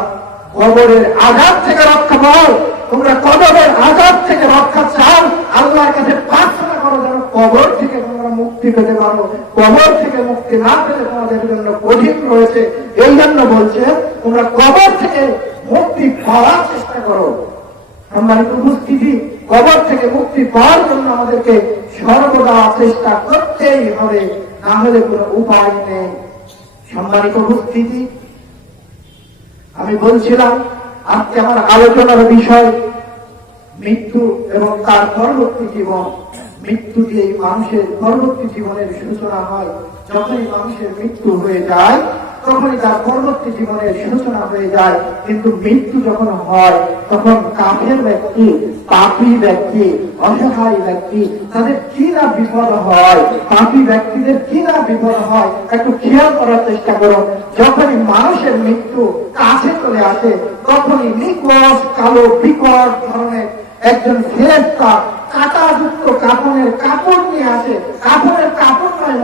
কবরের আযাব থেকে রক্ষা পাও, তোমরা কবরের আযাব থেকে রক্ষা চাও, আল্লাহর কাছে প্রার্থনা করো যেন কবর থেকে তোমরা মুক্তি পেতে পারো। কবর থেকে মুক্তি না পেলে তোমাদের জন্য কঠিন রয়েছে, এই জন্য বলছে তোমরা কবর থেকে মুক্তি পাওয়ার চেষ্টা করো। সম্মানিত উপস্থিতি, কবর থেকে মুক্তি পাওয়ার জন্য আমাদেরকে সর্বদা চেষ্টা করতেই হবে, না হলে কোনো উপায় নেই। সম্মানিত উপস্থিতি, আমি বলছিলাম আজকে আমার আলোচনার বিষয় মৃত্যু এবং তার পরবর্তী জীবন। মৃত্যু দিয়ে মানুষের পরবর্তী জীবনের সূচনা হয়। যখনই মানুষের মৃত্যু হয়ে যায় তখনই তার পরবর্তী জীবনের সূচনা হয়ে যায়। কিন্তু মৃত্যু যখন হয় তখন কাফের ব্যক্তি, পাপী ব্যক্তি, অসহায় ব্যক্তি, তাদের কি না বিপদ হয়, পাপী ব্যক্তিদের কি না বিপদ হয়, একটু খেয়াল করার চেষ্টা করো। যখনই মানুষের মৃত্যু কাছে চলে আসে তখনই নিকট কালো বিকট ধরনের একজন ফেরেশতা কাঁটাযুক্ত কাপড়ের কাপড় নিয়ে আসে। কাপড়ের কাপড় নয়,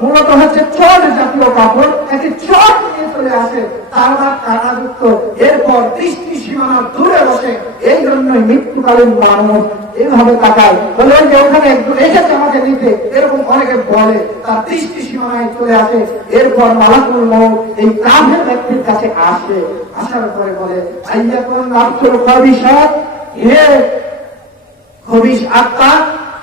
মূলত হচ্ছে চট জাতীয় কাপড়, একটি চট নিয়ে চলে আসে, তার কাঁটাযুক্ত। এরপর দৃষ্টি সীমানা দূরে বসে। এই জন্যই মৃত্যুকালীন মানুষ এইভাবে তাকায়, বলে যে ওখানে একজন এসেছে আমাকে নিতে, এরকম অনেকে বলে, তার দৃষ্টি সীমানায় চলে আসে। এরপর মালাকুল মউত এই কাফের ব্যক্তির কাছে আসে, আসার পরে বলে আইয়াকুন নাফসুল খাবিসাত, হে খবিশ আত্মা,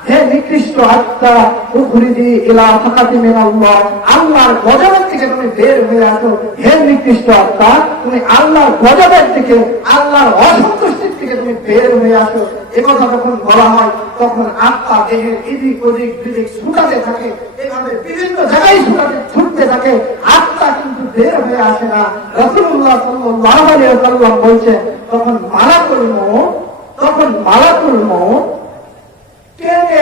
হে নিকৃষ্ট আত্মা, উখরিজি ইলা ফাকাতি মিনাল্লাহ, আল্লাহর গজবের থেকে তুমি বের হয়ে আসো। হে নিকৃষ্ট আত্মা, তুমি আল্লাহর গজবের থেকে, আল্লাহর অসন্তুষ্টির থেকে তুমি বের হয়ে আসো। একথা যখন বলা হয় তখন আত্মা দেহের এদিক ওদিক দিদিক ছুটাতে থাকে, এভাবে বিভিন্ন জায়গায় ছুটতে থাকে, আত্মা কিন্তু বের হয়ে আসে না। রাসূলুল্লাহ সাল্লাল্লাহু আলাইহি ওয়াসাল্লাম বলছেন তখন মালাকুল মউত টেনে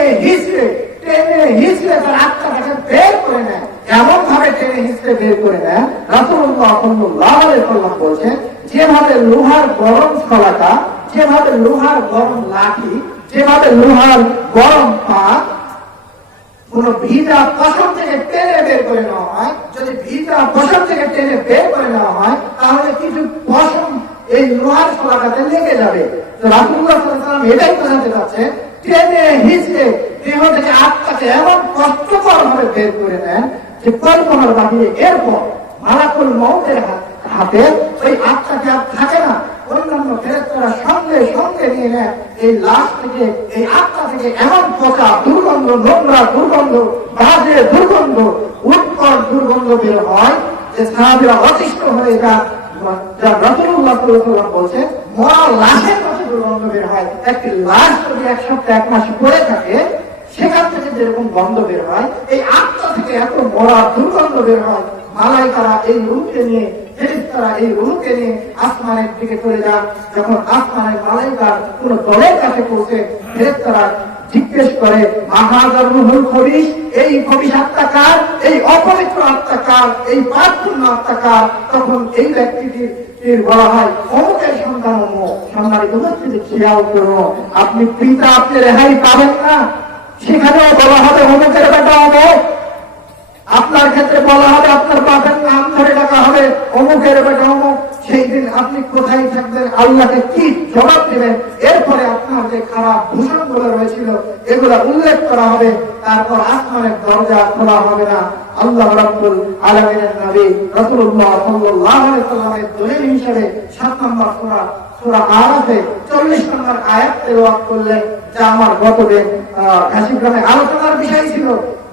হিঁচড়ে তার আত্মাটাকে বের করে নেয়। এমন ভাবে টেনে হিঁচড়ে বের করে নেয়, রাসূলুল্লাহ সাল্লাল্লাহু আলাইহি ওয়াসাল্লাম বলছেন যেভাবে লোহার গরম শলাকা, যেভাবে লোহার গরম লাঠি, যেভাবে লোহার গরম পা কোন ভিজা পশম থেকে টেনে বের করে নেওয়া হয়, যদি ভিজা পশম থেকে টেনে বের করে নেওয়া হয় তাহলে কিছু পশম এই লোহার শলাকাতে লেগে যাবে। তো রাসূলুল্লাহ সাল্লাল্লাহু আলাইহি ওয়াসাল্লাম এটাই বোঝাতে চাচ্ছেন, টেনে হিঁচড়ে দেহ থেকে আত্মাকে এমন কষ্টকর ভাবে বের করে নেন যে কল্পনার বাহিরে। এরপর মালাকুল মউতের হাতে ওই আত্মাকে আর থাকে না, অন্যান্য ফেরেশতারা সঙ্গে সঙ্গে নিয়ে নেয় এই লাশ থেকে, এই আত্মা থেকে এমন পচা দুর্গন্ধ, নোংরা দুর্গন্ধ, বাজে দুর্গন্ধ, উৎকট দুর্গন্ধ বের হয় যে সাহাবীরা অতিষ্ঠ হয়ে যায়। যা রাসূলুল্লাহ সাল্লাল্লাহু আলাইহি ওয়াসাল্লাম বলেছেন মরা লাশের মতো দুর্গন্ধ বের হয়। একটি লাশ যদি এক সপ্তাহ এক মাস পড়ে থাকে সেখান থেকে যেরকম গন্ধ বের হয়, এই আত্মা থেকে এত মরা দুর্গন্ধ বের হয়। মালাইকারা এই রূপকে নিয়ে, ফেরেশতারা এই রূপকে নিয়ে আসমানের দিকে চলে যান। যখন আসমানের মালাইকার কোন দলের কাছে পৌঁছে ফেরেশতারা জিজ্ঞেস করে মাহাজার রুহুল খবিশ, এই খবিশ আত্মা কার, এই অপবিত্র আত্মা কার, এই পাপপূর্ণ আত্মা কার? তখন এই ব্যক্তিটির বলা হয় অমুকের সন্তান অমুক। সম্মানিত উপস্থিতি, খেয়াল করুন, আপনি পিতা আপনি রেহাই পাবেন না, সেখানেও বলা হবে অমুকের বেটা অমুক। আপনার ক্ষেত্রে বলা হবে আপনার বাপের নাম ধরে ডাকা হবে অমুকের বেটা অমুক। সেই দিন আপনি কোথায় থাকবেন, আল্লাহকে কি জবাব দেবেন? এরপরে আপনার যে খারাপ ভূষণ গুলো রয়েছিল এগুলো উল্লেখ করা হবে। তারপর আসমানের দরজা খোলা হবে না। আল্লাহ রাব্বুল আলামিনের নবী রাসূলুল্লাহ সাল্লাল্লাহু আলাইহি ওয়াসাল্লামের দলিল হিসেবে 7 নম্বর সূরা আরাফে 40 নম্বর আয়াত তেলাওয়াত করলেন, যা আমার গতদিন ঘাসিগ্রামে আলোচনার বিষয় ছিল।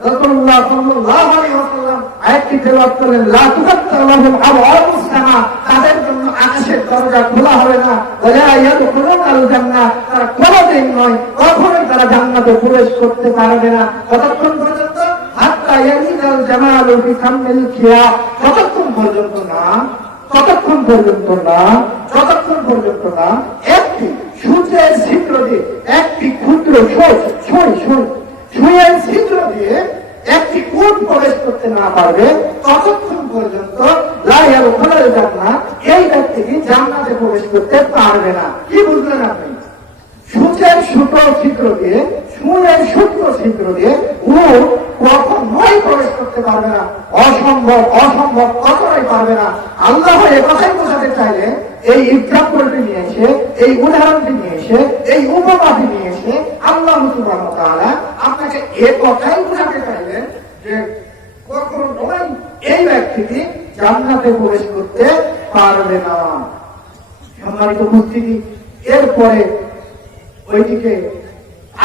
রাসূলুল্লাহ সাল্লাল্লাহু আলাইহি ওয়াসাল্লাম আয়াতটি তেলাওয়াত করলেন, লা তুফাত্তাহু লাহুম আবওয়াবুস সামা, তাদের জন্য আকাশের দরজা খোলা হবে না। ওয়ালা ইয়াদখুলুনাল জান্নাহ, তারা কোনদিন নয় কখনোই তারা জান্নাতে প্রবেশ করতে পারবে না। কতক্ষণ পর্যন্ত? হাত্তা ইয়ালিদাল জামালু ফি সামিল খিয়া, যতক্ষণ পর্যন্ত না একটি সূর্যের ছিদ্র দিয়ে, একটি ক্ষুদ্র সুইয়ের ছিদ্র দিয়ে একটি কোণ প্রবেশ করতে না পারবে, ততক্ষণ পর্যন্ত লা ইয়াদখুলুল জান্নাহ, এই ব্যক্তি কি জান্নাতে প্রবেশ করতে পারবে না। কি বুঝলেন আপনি? সূচের সূত্র ছিদ্র দিয়ে, সুরের সূত্র ছিদ্র দিয়ে উট কখনোই প্রবেশ করতে পারবে না। অসম্ভব, অসম্ভব, কখনোই পারবে না। আল্লাহ এ কথাই বোঝাতে চাইলে এই এক্সাম্পলটি নিয়ে এসে, এই উদাহরণটি নিয়ে এসে, এই উপমাটি নিয়ে এসে আল্লাহ সুবহানাহু ওয়া তাআলা আপনাকে এ কথাই বোঝাতে চাইলেন যে কখনোই এই ব্যক্তিটি জান্নাতে প্রবেশ করতে পারবে না। সম্মানিত উপস্থিতি, এরপরে ওইদিকে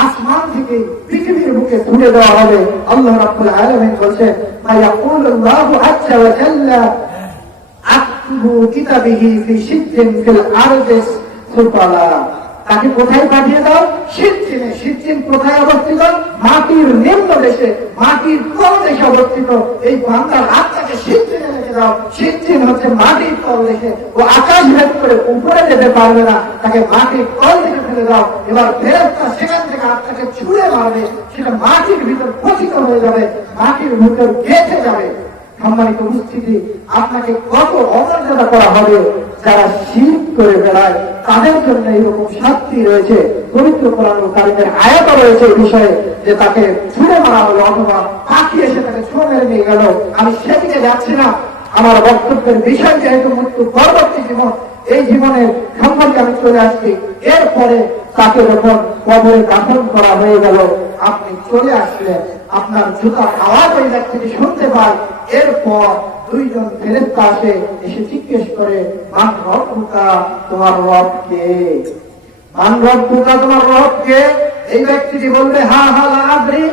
আসমান থেকে পৃথিবীর বুকে তুলে দেওয়া হবে। আল্লাহ রাব্বুল আলামিন বলছেন, মায়াকুলুল্লাহু আযজা ওয়া জাল্লা আকতুবু কিতাবিহি ফি সিজ্জিন ফিল আরদি সুফলা। তাকে কোথায় পাঠিয়ে দাও? সিজ্জিনে। সিজ্জিন কোথায় অবস্থিত? মাটির নিম্ন দেশে, মাটির তল দেশে অবস্থিত। এই বান্দার আত্মাকে সিজ্জিনে রেখে দাও। সিজ্জিন হচ্ছে মাটির তল দেশে। ও আকাশ ভেদ করে উপরে যেতে পারবে না, তাকে মাটির তল দেশে ফেলে দাও। এবার ফেরেশতা সেখান থেকে আত্মাকে ছুঁড়ে মারবে, সেটা মাটির ভিতর পতিত হয়ে যাবে, মাটির ভিতর গেঁথে যাবে। সম্মানিত উপস্থিতি, আপনাকে কত অমর্যাদা করা হবে। যারা শিরক করে বেড়ায় তাদের জন্য এইরকম শাস্তি রয়েছে। পবিত্র কোরআন কারীমের আয়াত রয়েছে এই বিষয়ে যে তাকে ছুঁড়ে মারা হলো অথবা পাখি এসে তাকে ছুঁড়ে মেরে নিয়ে গেল। আমি সেদিকে যাচ্ছি না। আমার বক্তব্যের বিষয় যেহেতু মৃত্যু পরবর্তী জীবন, এই জীবনের সম্পর্কে আমি চলে আসছি। এরপরে তাকে যখন কবরে দাফন করা হয়ে গেল, আপনি চলে আসলেন, আপনার জুতার আওয়াজ ওই ব্যক্তিটি শুনতে পায়। এরপর দুইজন ফেরেশতা আসে, এসে জিজ্ঞেস করে, মান রব্বুকা, তোমার রব কে? মান রব্বুকা, তোমার রব কে? এই ব্যক্তিটি বলবে, হা হা লা আদরি,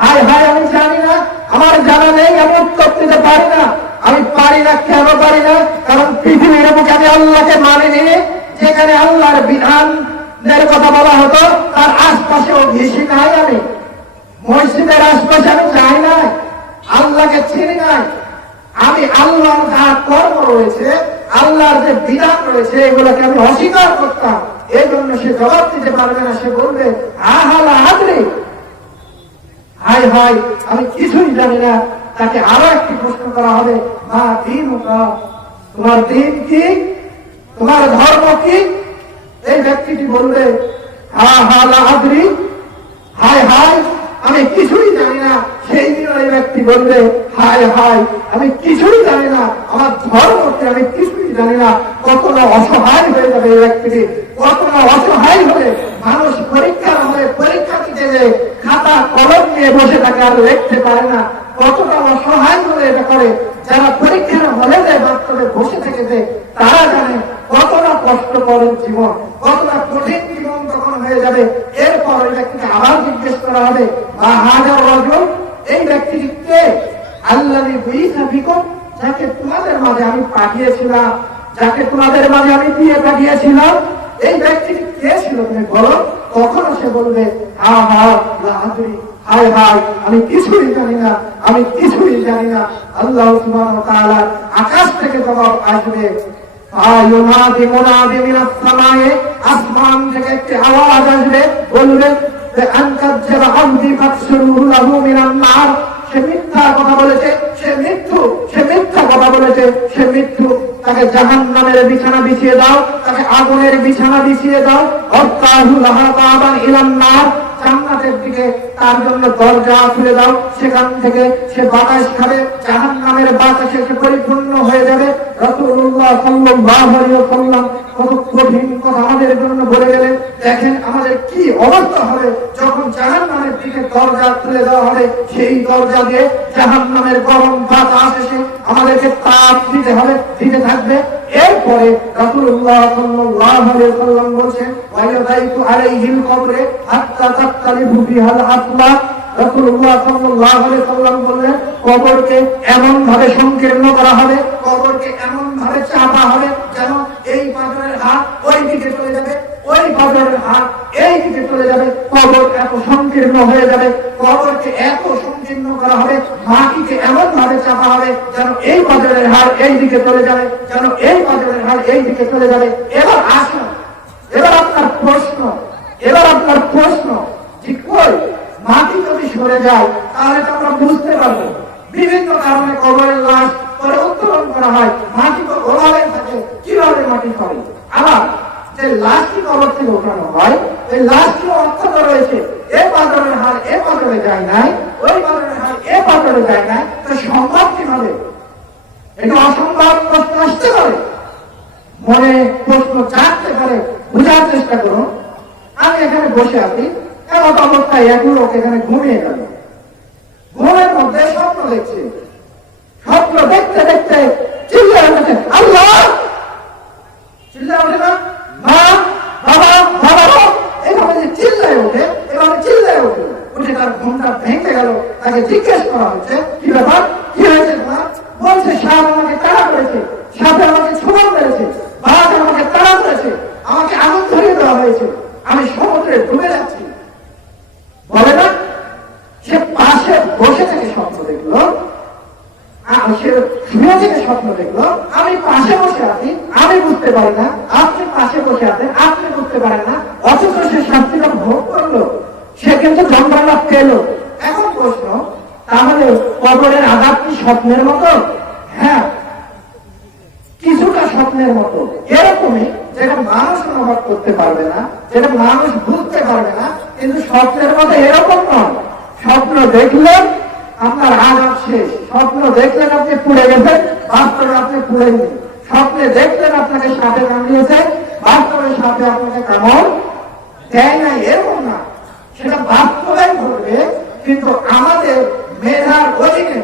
হায় হায় আমি জানি না, আমার জানা নেই, আমি উত্তর দিতে পারি না। আমি পারি না, কেন পারি না? কারণ পৃথিবীর বুকে আমি আল্লাহকে মানিনি। যেখানে আল্লাহর বিধানের কথা বলা হতো তার আশপাশেও ঘেঁষি নাই, আমি মসজিদের আশপাশে আমি যাই নাই, আল্লাহকে চিনি নাই। আমি আল্লাহর যা কর্ম রয়েছে, আল্লাহর যে বিধান রয়েছে, এগুলোকে আমি অস্বীকার করতাম। এই জন্য সে জবাব দিতে পারবে না। সে বলবে, হা হা লা আদরি, হায় হায় আমি কিছুই জানি না। তাকে আরো একটি প্রশ্ন করা হবে, মা দীনুকা, তোমার দিন কি, তোমার ধর্ম কি? এই ব্যক্তিটি বলবে, হা হা লা আদরি, হায় হায় আমি কিছুই জানি না। সেই দিন ওই ব্যক্তি বলবে, হায় হায় আমি কিছুই জানি না, আমার ধর্ম কি, আমি কিছুই জানি না। কত না অসহায় হয়ে যাবে এই ব্যক্তিটি, কত না অসহায় হয়ে মানুষ পরীক্ষার হলে পরীক্ষা দিতে যে খাতা কলম নিয়ে বসে থাকে আর লিখতে পারে না, কতটা অসহায় হলে এটা করে। যারা পরীক্ষার হলে যায় বাস্তবে বসে থেকেছে, তারা জানে কতটা কষ্টকর জীবন, কতটা কঠিন জীবন তখন হয়ে যাবে। এরপর ওই ব্যক্তিকে আবার জিজ্ঞেস করা হবে, বা হাজার রজল, এই ব্যক্তিটি কে? আল্লাযী বুইসা ফিকুম, যাকে তোমাদের মাঝে আমি পাঠিয়েছিলাম, যাকে তোমাদের মাঝে আমি দিয়ে পাঠিয়েছিলাম, এই ব্যক্তিটি কে ছিল তুমি বলো? তখন সে বলবে, হা হা লা আদরি, হায় হায় আমি কিছুই জানি না, আমি কিছুই জানি না। আল্লাহ সুবহানাহু ওয়া তাআলা আকাশ থেকে জবাব আসবে, আয়ুনাদি মুনাদি মিনাস সামায়ে, আসমান থেকে একটি আওয়াজ আসবে, বলবে আনকাজ্জাবা আবদি ফাকসুরু লাহু মিনান নার। সে মিথ্যা কথা বলেছে, সে মিথ্যু, সে মিথ্যা কথা বলেছে, সে মিথ্যু। তাকে জাহান্নামের বিছানা বিছিয়ে দাও, তাকে আগুনের বিছানা বিছিয়ে দাও। অর্থাহু লাহা বাবান ইলান নার, জান্নাতের দিকে তার জন্য দরজা খুলে দাও, সেখান থেকে সে বাতাস খাবে, জাহান্নামের বাতাসে সে পরিপূর্ণ হয়ে যাবে। রাসূলুল্লাহ সাল্লাল্লাহু আলাইহি ওয়াসাল্লাম কত কঠিন কথা আমাদের জন্য বলে গেলেন। দেখেন আমাদের কি অবস্থা হবে যখন জাহান্নামের দিকে দরজা খুলে দেওয়া হবে। সেই দরজা দিয়ে জাহান্নামের গরম বাতাস এসে আমাদেরকে তাপ দিতে হবে, দিতে থাকবে। এরপরে রাসূলুল্লাহ সাল্লাল্লাহু আলাইহি ওয়াসাল্লাম বলেন, ওয়ায়াদাইতু আলাইহিল কবরে হাত্তা তাক্তালিবু বিহাল আসলা। রাসূলুল্লাহ সাল্লাল্লাহু আলাইহি ওয়াসাল্লাম বললেন, কবরকে এমন ভাবে সংকীর্ণ করা হবে, কবরকে এমন ভাবে চাপা হবে যেন এই পাথরের হাত ওই দিকে চলে যাবে, ওই পাথরের হাত এই দিকে চলে যাবে। কবর এত সংকীর্ণ হয়ে যাবে, কবরকে এত সংকীর্ণ করা হবে, মাটিকে এমন ভাবে চাপা হবে যেন এই পাথরের হাত এই দিকে চলে যাবে, যেন এই পাথরের হাত এই দিকে চলে যাবে। এবার আসুন, এবার আপনার প্রশ্ন, এবার আপনার প্রশ্ন, ঠিক কই মাটি যদি সরে যায় তাহলে তো আমরা বুঝতে পারবো বিভিন্ন কারণে কবরের লাশ করা হয়, মাটি তো ওভাবে থাকে, কিভাবে মাটি করে? আবার যে লাশটি কবর থেকে ওঠানো হয়, এই লাশটির অর্থটা রয়েছে, এ পাথরের হার এ পাথরে যায় নাই, ওই পাথরের হার এ পাথরে যায় নাই, তো সম্ভব কিভাবে? এটা অসম্ভব প্রশ্ন আসতে পারে, মনে প্রশ্ন জাগতে পারে। বোঝার চেষ্টা করুন। আমি এখানে বসে আছি, এমন অবস্থায় এক লোক এখানে ঘুমিয়ে গেল, ঘুমের মধ্যে স্বপ্ন দেখছে, স্বপ্ন দেখতে দেখতে চিল্লায় উঠেছে আল্লাহ, চিল্লায় ওঠে না? মা, বাবা, বাবা, এভাবে যে চিল্লায় ওঠে, এভাবে চিল্লায় ওঠে, উঠে তার ঘুমটা ভেঙে গেল। তাকে জিজ্ঞেস করা হচ্ছে কি ব্যাপার, কি হয়েছে তোমার? বলছে সাপ আমাকে তাড়া করেছে, সাপে আমাকে ছোঁয়া মেরেছে, বাঘ আমাকে তাড়া করেছে, আমাকে আগুন ধরিয়ে দেওয়া হয়েছে, আমি সমুদ্রে ডুবে যাচ্ছি। বলে না, সে পাশে বসে থেকে স্বপ্ন দেখলো, সে শুয়ে থেকে স্বপ্ন দেখলো, আমি পাশে বসে আছি, আমি বুঝতে পারি না, আপনি পাশে বসে আছেন, আপনি বুঝতে পারেন না, অথচ সে শাস্তিটা ভোগ করলো, সে কিন্তু যন্ত্রণা পেল। এখন প্রশ্ন, তাহলে কবরের আঘাত কি স্বপ্নের মতো? হ্যাঁ, কিছুটা স্বপ্নের মতো, এরকমই, যেটা মানুষ অনুভব করতে পারবে না, যেটা মানুষ বুঝতে পারবে না, কিন্তু স্বপ্নের মতো এরকম নয়। স্বপ্ন দেখলেন আপনার আঘাত শেষ, স্বপ্ন দেখলেন আপনি পুড়ে গেছেন, বাস্তবে আপনি পুড়েননি। স্বপ্নে দেখলেন আপনাকে সাপে কামড়িয়েছে, বাস্তবে সাপে আপনাকে কামড় দেয় নাই, এরকম না, সেটা বাস্তবে ঘটবে, কিন্তু আমাদের মেধার অধীনে।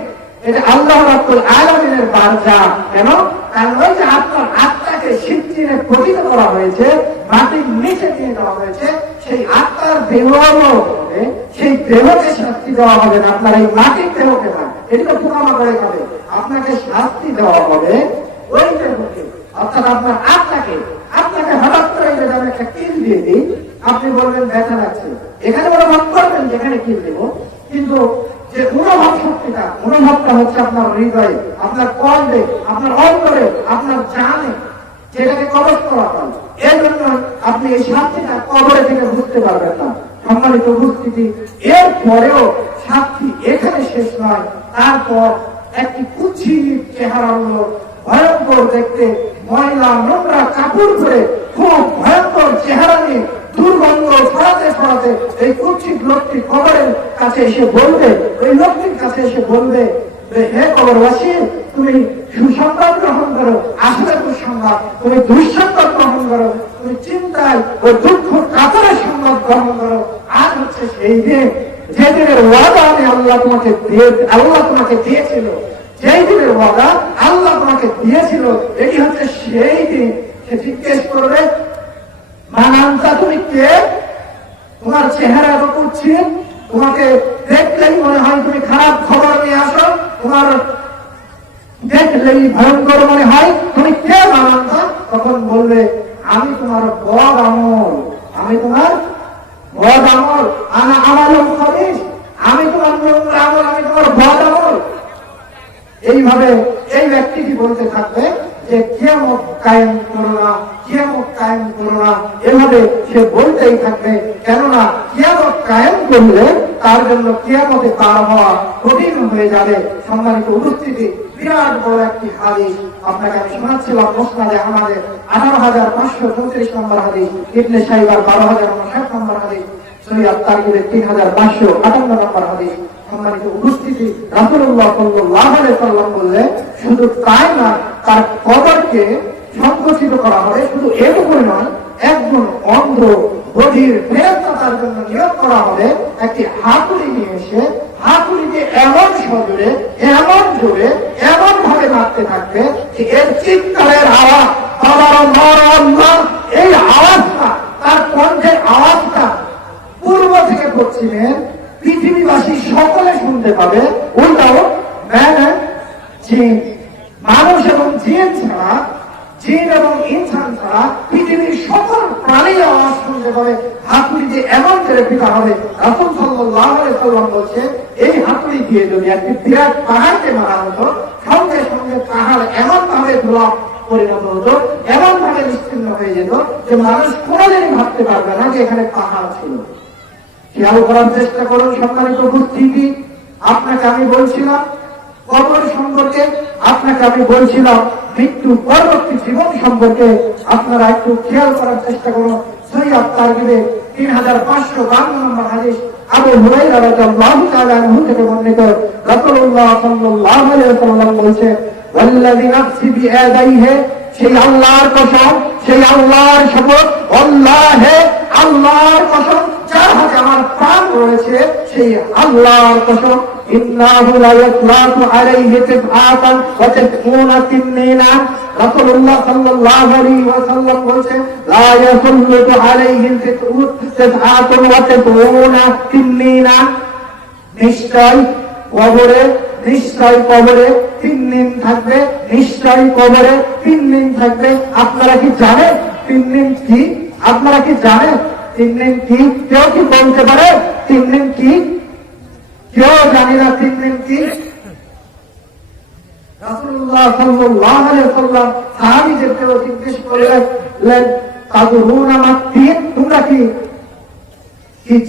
এটা আল্লাহ রাব্বুল আলামিনের বার্তা। কেন? কারণ ওই যে আপনার আত্মাকে সিজ্জিনে পতিত করা হয়েছে, মাটির নিচে নিয়ে দেওয়া হয়েছে, সেই আত্মার দেহ হবে, সেই দেহকে শাস্তি দেওয়া হবে না, আপনার এই মাটির দেহকে না, এটা তো পোকামাকড়ে খাবে। আপনাকে শাস্তি দেওয়া হবে ওই দেহকে, অর্থাৎ আপনার আত্মাকে। আপনাকে হঠাৎ করে যদি আমি একটা কিল দিয়ে দিই, আপনি বলবেন ব্যথা লাগছে, এখানে অনুভব করবেন যেখানে কিল দেব, কিন্তু যে অনুভব শক্তিটা, অনুভবটা হচ্ছে আপনার হৃদয়ে, আপনার কর্মে, আপনার অন্তরে, আপনার জানে, যেটাকে কবজ করা হয়। এর জন্য আপনি এই শাস্তিটা কবরে থেকে বুঝতে পারবেন না। সম্মানিত উপস্থিতি, এর পরেও শাস্তি এখানে শেষ নয়। তারপর একটি কুৎসিত চেহারা হলো, ভয়ঙ্কর দেখতে, ময়লা নোংরা কাপড় পরে, খুব ভয়ঙ্কর চেহারা নিয়ে, দুর্গন্ধ ছড়াতে ছড়াতে এই কুৎসিত লোকটি কবরের কাছে এসে বলবে, ওই লোকটির কাছে এসে বলবে, হে কবরবাসী, তুমি সুসংবাদ গ্রহণ করো, আসলে দুঃসংবাদ, তুমি দুঃসংবাদ গ্রহণ করো, তুমি চিন্তায় ও দুঃখ কাতরের সংবাদ গ্রহণ করো। আজ হচ্ছে সেই দিন, যে দিনের ওয়াদা আমি আল্লাহ তোমাকে দিয়েছিল, যেই দিনের ওয়াদা আল্লাহ তোমাকে দিয়েছিল, এটি হচ্ছে সেই দিন। সে জিজ্ঞেস করবে, মানান্তা, তুমি কে? তোমার চেহারা এত কুৎসিত, তোমাকে দেখলেই মনে হয় তুমি খারাপ খবর নিয়ে আসো, তোমার দেখলেই ভয়ঙ্কর মনে হয়, তুমি কে মানান্তা? তখন বলবে, আমি তোমার বদ আমল, আমি তোমার বদ আমল, আমার খবিস, আমি তোমার নোংরা আমল, আমি তোমার বদ আমল। এইভাবে এই ব্যক্তিটি বলতে থাকবে যে কিয়ামত কায়েম করো না, কিয়ামত কায়েম করো না, এভাবে সে বলতেই থাকবে। কেননা কিয়ামত কায়েম করলে তার জন্য কিয়ামতে পার হওয়া কঠিন হয়ে যাবে। সম্মানিত উপস্থিতি, বিরাট বড় একটি হাদিস আপনাকে আমি শোনাচ্ছিলাম। মুসনাদে আহমদের 18,534 নম্বর হাদিস, ইবনে শাইবার 12,059 নম্বর হাদিস, সহিহ আত-তারগিবের 3,558 নম্বর হাদিস। সম্মানিত উপস্থিতি, রাসূলুল্লাহ সাল্লাল্লাহু আলাইহি ওয়াসাল্লাম বললেন, শুধু তাই না, তার কবরকে সংকুচিত করা হবে। শুধু এটুকুই নয়, একজন অন্ধ বধির ফেরেশতা তার জন্য নিয়োগ করা হবে। একটি হাতুড়ি নিয়ে এসে হাতুড়িকে এমন সজোরে, এমন জোরে, এমন ভাবে মারতে থাকবে যে এর চিৎকারের আওয়াজ, এই আওয়াজটা, তার কণ্ঠের আওয়াজটা পূর্ব থেকে পশ্চিমে পৃথিবীবাসী সকলে শুনতে পাবে। উল্টাও মানুষ এবং জিন ছাড়া, জিন এবং ইনসান ছাড়া পৃথিবীর সকল প্রাণী আওয়াজ শুনতে পাবে। হাতুড়ি যে এমন করে পিটা হবে, রাসূল সাল্লাল্লাহু আলাইহি ওয়াসাল্লাম বলছে, এই হাতুড়ি দিয়ে যদি একটি বিরাট পাহাড়কে মারা হতো, সঙ্গে সঙ্গে পাহাড় এমন ভাবে ধোলা পরিণত হতো, এমন ভাবে নিশ্চিন্ন হয়ে যেত যে মানুষ কোনোদিনই ভাবতে পারবে না যে এখানে পাহাড় ছিল। খেয়াল করার চেষ্টা করুন। সম্মানিত উপস্থিতি, আপনাকে আমি বলছিলাম কবর সম্পর্কে আপনাকে আমি বলছিলাম, মৃত্যু পরবর্তী জীবন সম্পর্কে আপনারা একটু খেয়াল করার চেষ্টা করুন। সহিহ তারগিবে 3552 নম্বর হাদিস, আবু হুরায়রা রাদিয়াল্লাহু তাআলা আনহু থেকে বর্ণিত, রাসূলুল্লাহ সাল্লাল্লাহু আলাইহি ওয়াসাল্লাম বলেছেন, ওয়াল্লাযী নাফসি বিয়াদাইহি, সেই আল্লাহর কসম, সেই আল্লাহর শপথ, আল্লাহে, আল্লাহর কসম, যার হাতে আমার প্রাণ রয়েছে, সেই আল্লাহর কসম, ইন্নাহু লা ইয়াতলাতু আলাইহি তিবআতান ওয়া তিবউনা তিন্নিনা, রাসূলুল্লাহ সাল্লাল্লাহু আলাইহি ওয়াসাল্লাম বলেছেন, লা ইয়াতলাতু আলাইহি তিবআতান ওয়া তিবউনা তিন্নিনা, নিশ্চয় কবরে, নিশ্চয় কবরে 3 দিন থাকবে, নিশ্চয় কবরে 3 দিন থাকবে। আপনারা কি জানেন 3 দিন কি? আপনারা কি জানেন 3 দিন কি? কেউ কি বলতে পারে 3 দিন কি? কেউ জানি না 3 দিন কি? রাসূলুল্লাহ সাল্লাল্লাহু আলাইহি ওয়াসাল্লাম সাহাবীদেরকে জিজ্ঞেস করলেন, তাদরুনা মা তিন, তোমরা কি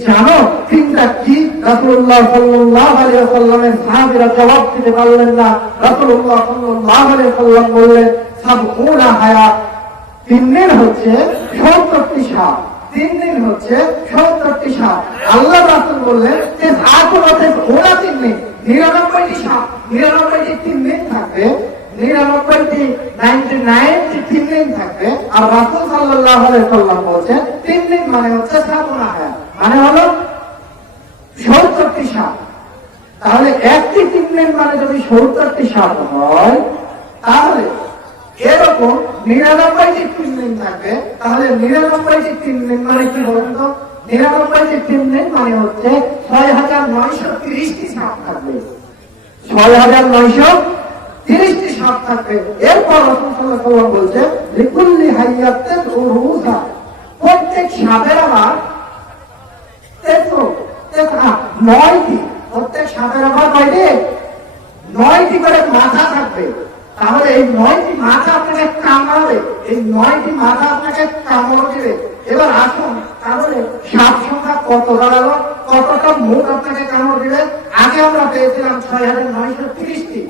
জানো তিনটা কি? রাসূলুল্লাহ সাল্লাল্লাহু আলাইহি ওয়াসাল্লামের সাহাবীরা জবাব দিতে পারলেন না। রাসূলুল্লাহ সাল্লাল্লাহু আলাইহি ওয়াসাল্লাম বললেন, সাবউনা হায়াত, 3 দিন হচ্ছে 70টি সাপ, 3 দিন হচ্ছে 70টি সাপ। আল্লাহ রাসূল বললেন যে আকুরাতে ওরা 3 দিন, 99টি সাপ, 99টি 3 দিন থাকবে, 99টি 3 দিন থাকবে। আর রাসূল সাল্লাল্লাহু আলাইহি ওয়াসাল্লাম বলেছেন 3 দিন মানে হচ্ছে সাবউনা হায়াত, মানে হলো 70টি সাপ। তাহলে একটি 3 দিন মানে যদি 70টি সাপ হয়, তাহলে এরকম 99টি 3 দিন থাকবে। তাহলে 99টি 3 দিন মানে কি বলেন তো? 99টি 3 দিন মানে হচ্ছে 6930টি সাপ থাকবে, 6930টি সাপ থাকবে। এরপর রাসূল সাল্লাল্লাহু আলাইহি ওয়াসাল্লাম বলছেন, লিকুল্লি হাইয়াতিন উরুসা, প্রত্যেক সাপের আবার 9টি, প্রত্যেক সাপের আবার কয়টি? 9টি করে মাথা থাকবে। তাহলে এই 9টি মাথা আপনাকে কামড়াবে, এই 9টি মাথা আপনাকে কামড় দিবে। এবার আসুন, তাহলে সাপ সংখ্যা কত দাঁড়ালো, কতটা মুখ আপনাকে কামড় দিবে? আগে আমরা পেয়েছিলাম 6930টি,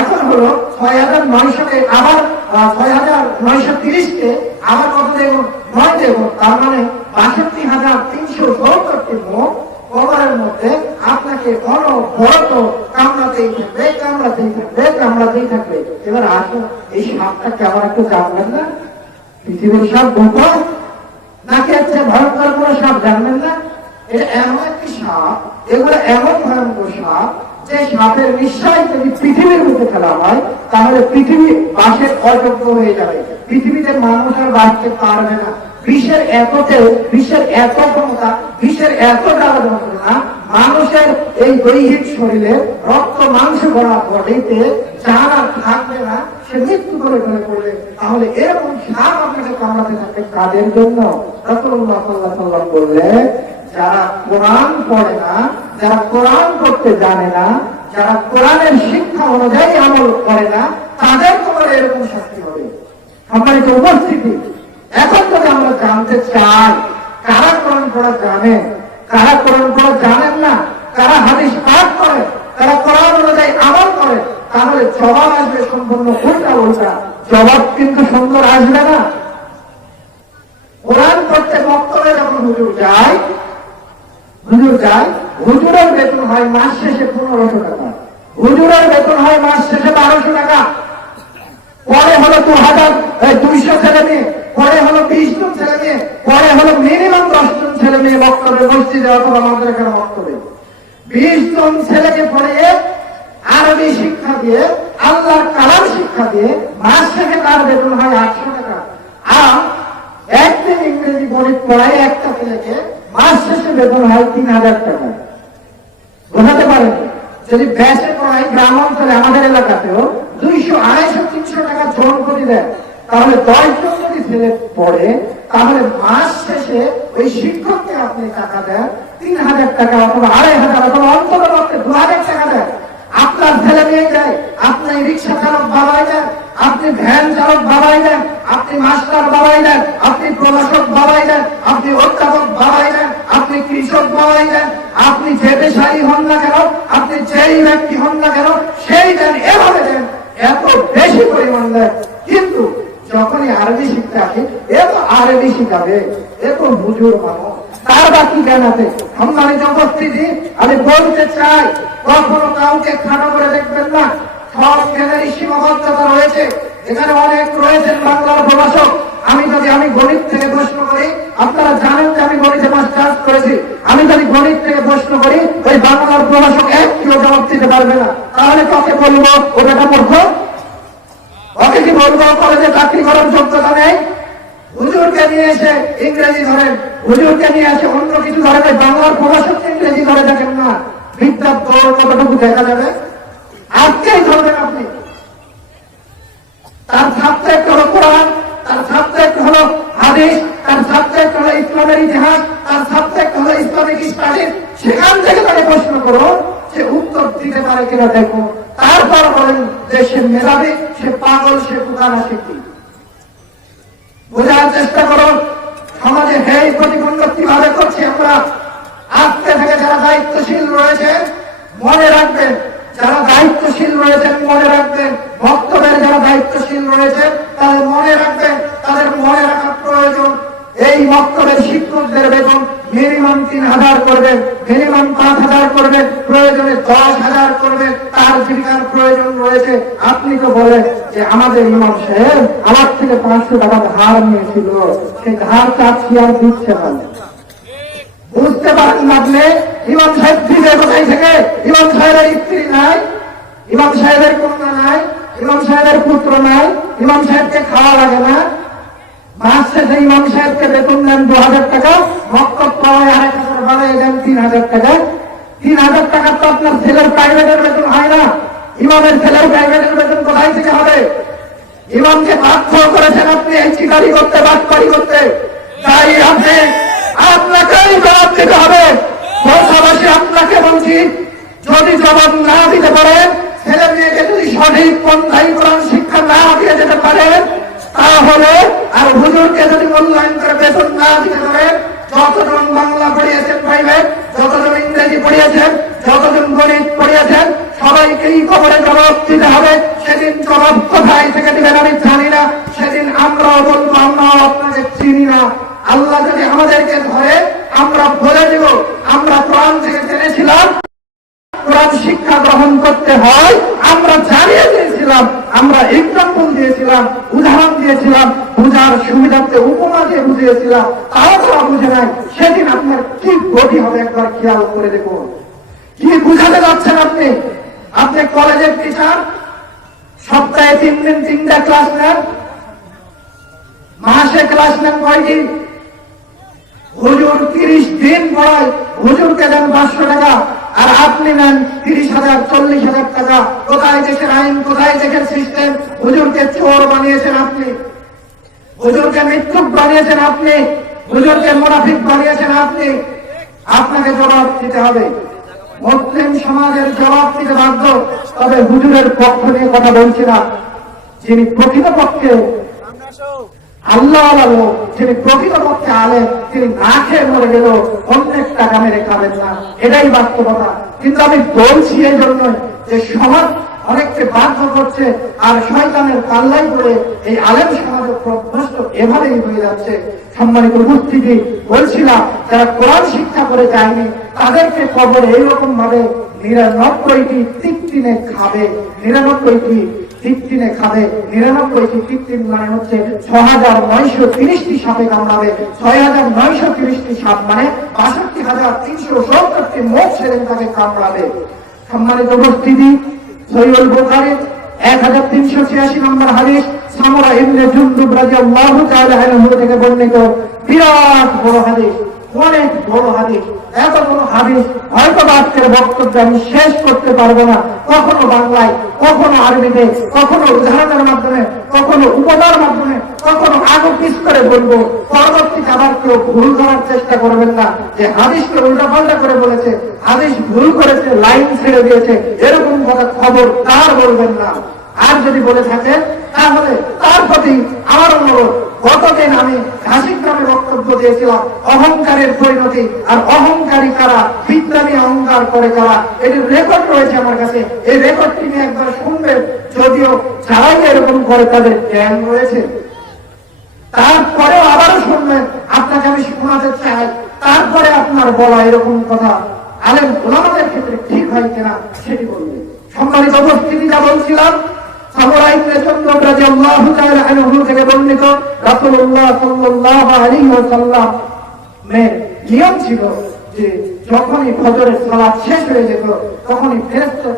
এখন হলো 6900কে আবার 6930কে আবার কত দেব? 9 দেব। তার মানে 62370টি মুখ কবরের মধ্যে আপনাকে অনবরত কামড়াতেই থাকবে, কামড়াতেই থাকবে, কামড়াতেই থাকবে। এবার আসুন, এই সাপটা কেমন একটু জানবেন না? পৃথিবীর সাপ গোপন নাকি হচ্ছে ভয়ঙ্কর কোনো সাপ জানবেন না? এটা এমন একটি সাপ, এগুলো এমন ভয়ঙ্কর সাপ যে সাপের নিশ্চয় যদি পৃথিবীর মধ্যে ফেলা হয়, তাহলে পৃথিবী বাসের অযোগ্য হয়ে যাবে, পৃথিবীতে মানুষ আর বাঁচতে পারবে না। বিশ্বের এত ক্ষমতা, বিশ্বের এত জ্বালা যন্ত্রণা, মানুষের এই দৈহিক শরীরে রক্ত মাংস ভরা বডিতে যারা থাকবে না, সে মৃত্যু করে ফেলে পড়বে। তাহলে এরকম সাপ আপনাকে কামড়াতে থাকবে কাদের জন্য? রাসূলুল্লাহ সাল্লাল্লাহু আলাইহি ওয়াসাল্লাম বললেন, যারা কোরআন পড়ে না, যারা কোরআন পড়তে জানে না, যারা কোরআনের শিক্ষা অনুযায়ী আমল করে না, তাদের তোমার এরকম শাস্তি হবে। সম্মানিত উপস্থিতি, এখন যদি আমরা জানতে চাই কারা কোরআন পড়া জানে, কারা কোরআন পড়া জানেন না, কারা হাদিস পাঠ করে, কারা কোরআন অনুযায়ী আমল করে, তাহলে জবাব আসবে সম্পূর্ণ উল্টা উল্টা। জবাব কিন্তু সুন্দর আসবে না। কোরআন পড়তে বক্তব্যে যখন হুজুর যায়, হুজুরের বেতন হয় মাস শেষে 1500 টাকা, হুজুরের বেতন হয় মাস শেষে 1200 টাকা। পরে হলো 2200 ছেলে মেয়ে, পরে হলো 20 জন ছেলে মেয়ে, পরে হলো মিনিমাম 10 জন ছেলে মেয়ে বক্তব্যে, মসজিদে অথবা মাদ্রাসার বক্তব্যে 20 জন ছেলেকে পড়িয়ে আরবি শিক্ষা দিয়ে, আল্লাহর কালাম শিক্ষা দিয়ে মাস শেষে তার বেতন হয় 800 টাকা। আর একদিন ইংরেজি গণিত পড়ায় একটা ছেলেকে মাস শেষে বেতন হয় 3000 টাকা। বোঝাতে পারেন? যদি ব্যাসে পড়াই গ্রাম অঞ্চলে আমাদের এলাকাতেও 200, 250, 300 টাকা জন করে দেয়, তাহলে 10 জন যদি ছেলে পড়ে, তাহলে মাস শেষে ওই শিক্ষককে আপনি টাকা দেন 3000 টাকা অথবা 2500 অথবা অন্তত 2000 টাকা দেন। আপনার ছেলে মেয়ে দেয়, আপনি রিক্সা চালক বাবাই দেন, আপনি ভ্যান চালক বাবাই দেন, আপনি মাস্টার বাবাই দেন, আপনি প্রশাসক বাবাই দেন, আপনি অধ্যাপক বাবাই দেন, আপনি কৃষক বাবাই দেন, আপনি যে পেশারই হন না কেন, আপনি যেই ব্যক্তি হন না কেন, সেই দেন। এত বেশি পরিমাণ দেয়, কিন্তু যখনই আরবি শিখতে আসে এ তো আরবি শিখাবে, এ তো হুজুর মানুষ, তার বাকি জ্ঞান আছে। সম্মানিত উপস্থিতি, আমি বলতে চাই কখনো কাউকে খাটো করে দেখবেন না, সব জ্ঞানেরই সীমাবদ্ধতা রয়েছে। এখানে অনেক রয়েছেন বাংলার প্রভাষক। আমি গণিত থেকে প্রশ্ন করি, আপনারা জানেন যে আমি গণিতে মাস্টার্স করেছি, আমি যদি গণিত থেকে প্রশ্ন করি ওই বাংলার প্রভাষক একটিও জবাব দিতে পারবে না, তাহলে কাকে বলবো ওটা মূর্খ? ওকে কি বলবো কলেজে চাকরি করার যোগ্যতা নেই? হুজুরকে নিয়ে এসে ইংরেজি ধরেন, হুজুরকে নিয়ে এসে অন্য কিছু ধরেন, বাংলার প্রভাষক ইংরেজি ধরে দেখেন না, বিদ্যার দৌড় কতটুকু দেখা যাবে? আজকেই ধরবেন আপনি। তার সাবজেক্ট হলো কোরআন, তার সাবজেক্ট হলো হাদিস, তার সাবজেক্ট হলো ইসলামের ইতিহাস, তার সাবজেক্ট হলো ইসলামিক স্টাডিজ। সেখান থেকে তাকে প্রশ্ন করো, সে উত্তর দিতে পারে কিনা দেখো, তারপর বলেন যে সে মেধাবী, সে পাগল, সে পুকানা শিখি। বোঝার চেষ্টা করো সমাজে হেই প্রতিবন্ধ কিভাবে করছি আমরা। আজকে থেকে যারা দায়িত্বশীল রয়েছেন মনে রাখবেন, যারা দায়িত্বশীল রয়েছেন মনে রাখবেন, ভক্তদের যারা দায়িত্বশীল রয়েছেন তাদের মনে রাখবেন, তাদের মনে রাখা প্রয়োজন। এই ভক্তদের শিক্ষকদের বেতন মিনিমাম 3,000 করবেন, মিনিমাম 5,000 করবেন, প্রয়োজনে 10,000 করবেন, তার জীবিকার প্রয়োজন রয়েছে। আপনি তো বলেন যে আমাদের ইমাম সাহেব আমার থেকে 500 টাকা ধার নিয়েছিল, সেই ধার চাচ্ছি আর দিচ্ছে না। বুঝতে পারেন আপনি ইমাম সাহেব দিবে কোথায় থেকে? ইমাম সাহেবের স্ত্রী নাই, ইমাম সাহেবের কন্যা নাই, ইমাম সাহেবের পুত্র নাই, ইমাম সাহেবকে খাওয়া লাগে না। মাস শেষে ইমাম সাহেবকে বেতন দেন 2,000 টাকা, মক্তব পাওয়ায় 1,000 বাড়াই দেন 3,000 টাকা। 3,000 টাকা তো আপনার ছেলের প্রাইভেটের বেতন হয় না। ইমামের ছেলের প্রাইভেটের বেতন কোথায় থেকে হবে? ইমামকে বাধ্য করেছেন আপনি এই চিকারি করতে, বাটপারি করতে। তাই আপনি আপনাকেই জবাব দিতে হবে। পাশাপাশি আপনাকে বলছি, যদি জবাব না দিতে পারেন, ছেলে মেয়েকে যদি সঠিক পন্থায় কোরআন শিক্ষা না দিয়ে যেতে পারেন, তাহলে আর হুজুরকে যদি মূল্যায়ন করে বেতন না দিতে পারেন, যতজন বাংলা পড়িয়েছেন প্রাইভেট, যতজন ইংরেজি পড়িয়েছেন, যতজন গণিত পড়িয়েছেন, সবাইকেই কবরে জবাব দিতে হবে। সেদিন জবাব কোথায় থেকে দিবেন আমি জানি না, সেদিন আমরাও বলবো আমরাও আপনাকে চিনি না। আল্লাহ যদি আমাদেরকে ধরে আমরা বলে দিব আমরা কোরআন থেকে জেনেছিলাম কোরআন শিক্ষা গ্রহণ করতে হয়, আমরা জানিয়ে দিয়েছিলাম, আমরা এক্সাম্পল দিয়েছিলাম, উদাহরণ দিয়েছিলাম, বুঝার সুবিধার্থে উপমা দিয়ে বুঝিয়েছিলাম, তাও তারা বুঝে নাই। সেদিন আপনার কি গতি হবে একবার খেয়াল করে দেখুন। কি বুঝাতে যাচ্ছেন আপনি? আপনি কলেজের টিচার, সপ্তাহে 3 দিন 3টা ক্লাস নেন, মাসে ক্লাস নেন কয়টি? হুজুর 30 দিন পড়ায়, হুজুরকে দেন 500 টাকা, আর আপনি নেন 30,000 40,000 টাকা। কোথায় দেশের আইন, কোথায় দেশের সিস্টেম? হুজুরকে চোর বানিয়েছেন আপনি, হুজুরকে মিথ্যুক বানিয়েছেন আপনি, হুজুরকে মুনাফিক বানিয়েছেন আপনি। আপনাকে জবাব দিতে হবে, মুসলিম সমাজের জবাব দিতে বাধ্য। তবে হুজুরের পক্ষ নিয়ে কথা বলছি না, যিনি প্রকৃতপক্ষে আল্লাহ লোক, যিনি প্রকৃতপক্ষে আলেন, তিনি না খেয়ে মরে গেল, অনেক টাকা মেরে খাবেন না, এটাই বাস্তবতা। কিন্তু আমি বলছি এই জন্য যে সমাজ অনেককে বাধ্য করছে, আর শয়তানের পাল্লাই করে এই আলেম সমাজের প্রভ্রষ্ট এভাবেই হয়ে যাচ্ছে। সম্মানিত উপস্থিতি, বলছিলাম যারা কোরআন শিক্ষা করে যায়নি তাদেরকে কবর এইরকম ভাবে 99টি টিকটিনে খাবে, 99টি টিকটিনে খাবে। 99টি টিকটিন মানে হচ্ছে 6,930টি সাপে কামড়াবে। 6,930টি সাপ মানে 62,370টি মুখ সেদিন তাকে কামড়াবে। সম্মানিত উপস্থিতি, সহিহুল বুখারী 1386 নম্বর হাদিস, সামরা ইবনে জুনদুব রাদিয়াল্লাহু তাআলা আনহু থেকে বর্ণিত, বিরাট বড় হাদিস, অনেক বড় হাদিস। এত বড় হাদিস হয়তো আজকের বক্তব্য আমি শেষ করতে পারবো না, কখনো বাংলায়, কখনো আরবিতে, কখনো উদাহরণের মাধ্যমে, কখনো উপমার মাধ্যমে, কখনো আগু পিছ করে বলবো। পরবর্তীতে আবার কেউ ভুল করার চেষ্টা করবেন না যে হাদিসকে উল্টাপাল্টা করে বলেছে, হাদিস ভুল করেছে, লাইন ছেড়ে দিয়েছে, এরকম কথা খবরদার বলবেন না। আর যদি বলে থাকেন তাহলে তার প্রতি আমার অনুরোধ, গতদিন আমি ঘাসিক গ্রামে বক্তব্য দিয়েছিলাম অহংকারের পরিণতি, আর অহংকারী কারা, বিদ্যা নিয়ে অহংকার করে কারা, এটির রেকর্ড রয়েছে আমার কাছে। এই রেকর্ডটি নিয়ে একবার শুনবেন, যদিও যারাই এরকম করে তাদের জ্ঞান রয়েছে। তারপরেও আবারও শুনবেন, আপনাকে আমি শোনাতে চাই, তারপরে আপনার বলা এরকম কথা আলেম ওলামাদের ক্ষেত্রে ঠিক হয় কিনা সেটি বলবে। সম্মানিত উপস্থিতি, যা বলছিলাম, সামরা ইবনে জুনদুব রাদিয়াল্লাহু তাআলা আনহু থেকে বর্ণিত, রাসূলুল্লাহ সাল্লাল্লাহু আলাইহি ওয়াসাল্লাম এর নিয়ম ছিল যে যখনই ফজরের সালাত শেষ হয়ে যেত তখনই ফেরেশতা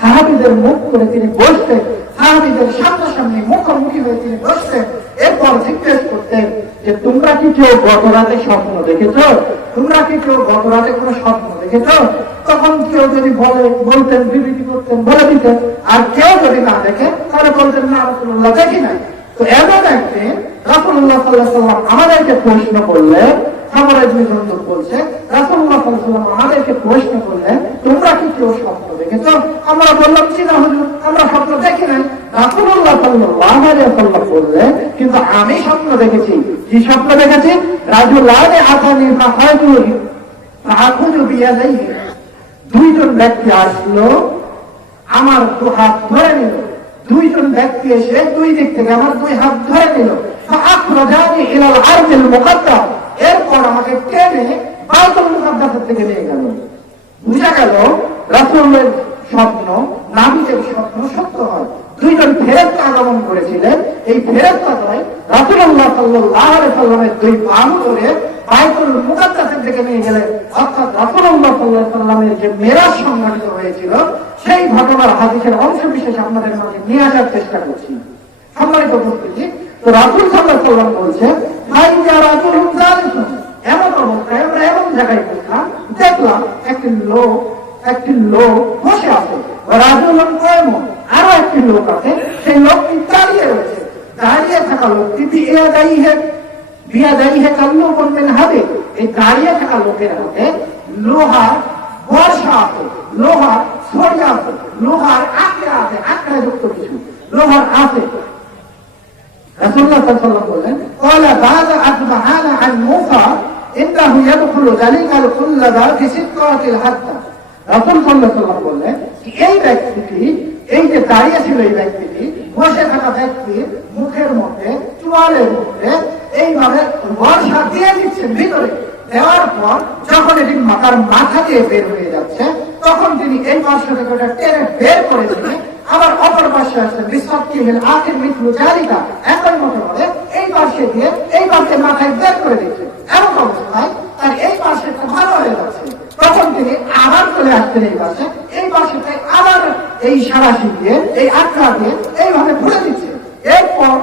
সাহাবীদের মুখ করে তিনি বসতেন, সাহাবীদের সামনাসামনি মুখোমুখি হয়ে তিনি বসতেন। এরপর জিজ্ঞেস করতেন যে তোমরা কি কেউ গত রাতে স্বপ্ন দেখেছো? তোমরা কি কেউ গত রাতে কোনো স্বপ্ন দেখেছো? তখন কেউ যদি বলতেন, বিবৃতি করতেন, বলে দিতেন। আর কেউ যদি না দেখে তাহলে বলতেন না, রাসূলুল্লাহ দেখি নাই। তো এমন একদিন রাসূলুল্লাহ সাল্লাল্লাহু আলাইহি ওয়াসাল্লাম আমাদেরকে প্রশ্ন করলেন, সামরা ইবনে জুনদুব বলছে, রাসূলুল্লাহ সাল্লাল্লাহু আলাইহি ওয়াসাল্লাম আমাদেরকে প্রশ্ন করলেন, তোমরা কি কেউ স্বপ্ন দেখেছো? আমরা বললাম, জি না হুজুর, আমরা স্বপ্ন দেখি নাই। রাসূলুল্লাহ সাল্লাল্লাহু আলাইহি ওয়াসাল্লাম বললেন, কিন্তু আমি স্বপ্ন দেখেছি। কি স্বপ্ন দেখেছি? রাজুলানি আতানি ফাআখুযু বিয়াদাইহি, দুইজন ব্যক্তি আসলো, আমার দু হাত ধরে নিল। দুইজন ব্যক্তি এসে দুই দিক থেকে আমার দুই হাত ধরে নিল। ফাআখরাজানি ইলাল আরদিল মুকাদ্দাস, এরপর আমাকে টেনে বাইতুল মুকাদ্দাসের থেকে নিয়ে গেল। বুঝা গেল রাসূলের স্বপ্ন, নবীদের স্বপ্ন সত্য হয়। দুইজন ফেরেশতা আগমন করেছিলেন। এই ফেরেশতারাই রাসূলুল্লাহ সাল্লাল্লাহু আলাইহি ওয়াসাল্লামের দুই বাহু ধরে বাইতুল মুকাদ্দাসের দিকে নিয়ে গেলেন। অর্থাৎ রাসূলুল্লাহ সাল্লাল্লাহু আলাইহি ওয়াসাল্লামের যে মেরাজ সংঘটিত হয়েছিল সেই ঘটনার হাদিসের অংশ বিশেষ আপনাদের মাঝে নিয়ে আসার চেষ্টা করছি। সম্মানিত উপস্থিতি, তো রাসূল সাল্লাল্লাহু আলাইহি ওয়াসাল্লাম বলছেন, ফাইজা রাজুলুন জালিসুন, এমন অবস্থায় আমরা এমন জায়গায় বসলাম, দেখলাম একটি লোক বসে আছে। রাজুলুন কায়মুন, আরো একটি লোক আছে, সেই লোকটি দাঁড়িয়ে রয়েছে। দাঁড়িয়ে থাকা লোকটি বিয়াদাইহি কাল্লুবুন মিন হাদিদ, এই দাঁড়িয়ে থাকা লোকের হাতে লোহার বর্ষা আছে, লোহার ছড়ি আছে, লোহার আঁকড়া আছে, আঁকড়া যুক্ত কিছু লোহার আছে। রাসূলুল্লাহ সাল্লাল্লাহু আলাইহি ওয়াসাল্লাম বলেন, ক্বালা বা'দা আসবাহানা আন মূসা ইন্নাহু ইয়াদখুলু যালিকাল কুল্লাবা বিসিত্তাতিল হাত্তা। রাসূল সাল্লাল্লাহু আলাইহি ওয়াসাল্লাম বললেন, এই ব্যক্তিটি, এই যে দাঁড়িয়ে ছিল এই ব্যক্তিটি, বসে থাকা ব্যক্তির মুখের মধ্যে, চোয়ালের মধ্যে এইভাবে বর্ষা দিয়ে দিচ্ছেন ভিতরে। দেওয়ার পর যখন এটি মাথার মাথা দিয়ে বের হয়ে যাচ্ছে, তখন তিনি এই পাশ থেকে ওটা টেনে বের করে দিয়ে আবার অপর পাশে আসছেন। বিসফকিহিল আখির মিথলু যালিকা, একই মতো করে এই পাশে দিয়ে এই পাশে মাথায় বের করে দিচ্ছে। এমন অবস্থায় তার এই পাশেটা ভালো হয়ে যাচ্ছে, তখন তিনি আবার চলে আসছেন এই পাশেটাই আবার এই সারাশি দিয়ে, এই আঁকড়া দিয়ে এইভাবে ঘুরে দিচ্ছে। এরপর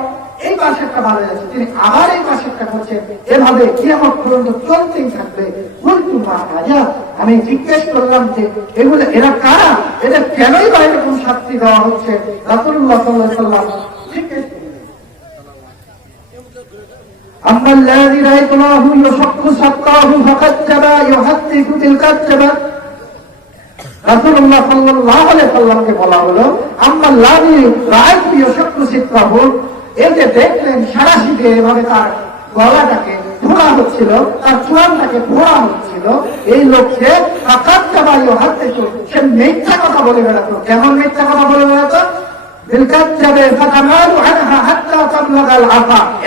এই পাশেরটা ভালো যাচ্ছে, তিনি আবার এই পাশেরটা করছেন। এভাবে কিয়ামত পর্যন্ত চলতেই থাকবে। আমি জিজ্ঞেস করলাম যে এরা কারা, এদের কেনই বা এরকম শাস্তি দেওয়া হচ্ছে? রাসূলুল্লাহ সাল্লাল্লাহু আলাইহি ওয়াসাল্লাম জিজ্ঞেস করলেন, আম্মা আল্লাযী রাআইতুহু ইয়াশাক্কু সাক্কাহু ফাকাজ্জাবা ইউহাদ্দিসু বিল কাজ্জাবা। রাসূলুল্লাহ সাল্লাল্লাহু আলাইহি ওয়াসাল্লামকে বলা হলো, আম্মা আল্লাযী রাআইতু ইয়াশাক্কু সাক্কাহু, এই যে দেখলেন সারাশি দিয়ে এভাবে তার গলাটাকে ফোড়া হচ্ছিল, তার চোয়ালটাকে ফোড়া হচ্ছিল, এই লোককে সে মিথ্যা কথা বলে বেড়াতো। কেমন মিথ্যা কথা বলে বেড়াতো?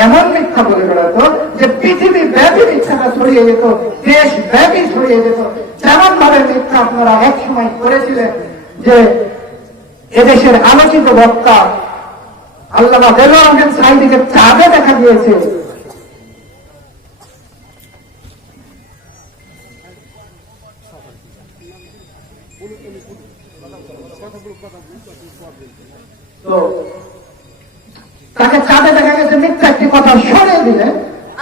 এমন মিথ্যা বলে বেড়াতো যে পৃথিবী ব্যাপী মিথ্যাটা ছড়িয়ে যেত, দেশ ব্যাপী ছড়িয়ে যেত। যেমন ভাবে মিথ্যা আপনারা এক সময় করেছিলেন যে এদেশের আলোচিত বক্তা আল্লামা দেলোয়ার হোসেন সাঈদীকে চাঁদে দেখা গিয়েছে। তো তাকে চাঁদে দেখা গেছে, মিথ্যা একটি কথা সরিয়ে দিলেন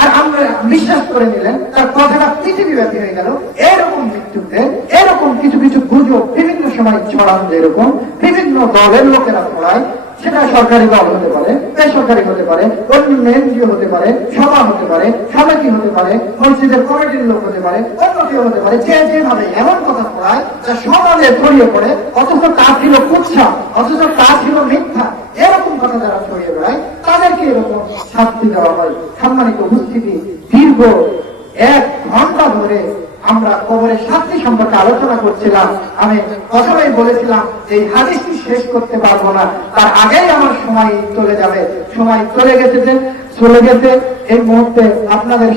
আর আমরা বিশ্বাস করে নিলেন, তার কথাটা পৃথিবীব্যাপী হয়ে গেল। এরকম মৃত্যুতে এরকম কিছু কিছু গুজব বিভিন্ন সময় ছড়ান, যেরকম বিভিন্ন দলের লোকেরা ছড়ায়, সেটা সরকারি দল হতে পারে, বেসরকারি হতে পারে, অন্য এনজিও হতে পারে, সভা হতে পারে, সমিতি হতে পারে, মসজিদের কমিটির লোক হতে পারে, অন্য কেউ হতে পারে। যে যেভাবে এমন কথা ছড়ায় যা সমাজে ছড়িয়ে পড়ে, অথচ তা ছিল কুৎসা, অথচ তা ছিল মিথ্যা, এরকম কথা যারা ছড়িয়ে বেড়ায় তাদেরকে এরকম শাস্তি দেওয়া হয়। সম্মানিত উপস্থিতি, দীর্ঘ 1 ঘন্টা ধরে আমরা কবরের শাস্তি সম্পর্কে আলোচনা করছিলাম। আমি প্রথমেই বলেছিলাম এই হাদিসটি শেষ করতে পারবো না, তার আগেই আমার সময় চলে যাবে। সময় চলে গেছে। এই মুহূর্তে আপনাদের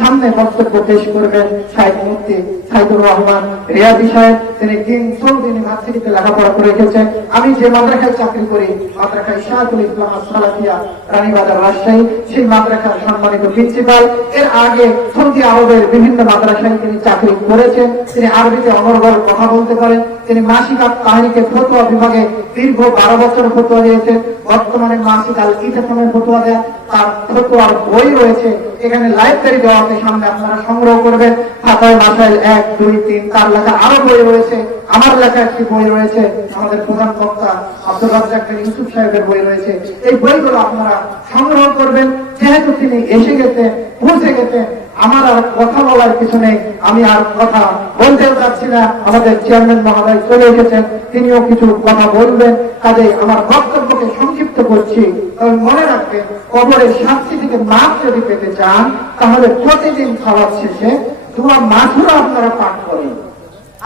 সামনে বক্তব্য পেশ করবেন শাইখ মুফতি সাইদুর রহমান রিয়াজি সাহেব। তিনি সৌদি ইউনিভার্সিটিতে লেখাপড়া করে রেখেছেন। আমি যে মাদ্রাসায় চাকরি করি, মাদ্রাসা ইশাআতুল ইসলাম সালাফিয়া রানীবাজার রাজশাহী, সেই মাদ্রাসার সম্মানিত প্রিন্সিপাল। এর আগে সৌদি আরবের বিভিন্ন মাদ্রাসায় তিনি চাকরি করেছেন। তিনি আরবিতে অনর্গল কথা বলতে পারেন। তিনি মাসিক তাহরিকে ফতোয়া বিভাগে দীর্ঘ 12 বছর ফতোয়া দিয়েছেন। বর্তমানে মাসিক আল ইতিসামের ফতোয়া দেন। তার ফতোয়ার বই রয়েছে, এখানে লাইব্রেরি দেওয়া আছে, সামনে আপনারা সংগ্রহ করবেন। ফাতাওয়া মাসাইল 1, 2, 3, তার লেখা আরো বই রয়েছে। আমার লেখা একটি বই রয়েছে, আমাদের প্রধান বক্তা আব্দুল রাজ্জাক বিন ইউসুফ সাহেবের বই রয়েছে। এই বইগুলো আপনারা সংগ্রহ করবেন। যেহেতু তিনি এসে গেছেন, পৌঁছে গেছেন, আমার আর কথা বলার কিছু নেই, আমি আর কথা বলতেও চাচ্ছি না। আমাদের চেয়ারম্যান মহোদয় চলে এসেছেন, তিনিও কিছু কথা বলবেন। কাজে আমার বক্তব্যকে সংক্ষিপ্ত করছি। তবে মনে রাখবেন, কবরের শাস্তি থেকে মাপ যদি পেতে চান, তাহলে প্রতিদিন খাওয়ার শেষে দোয়া মাসুরা আপনারা পাঠ করেন।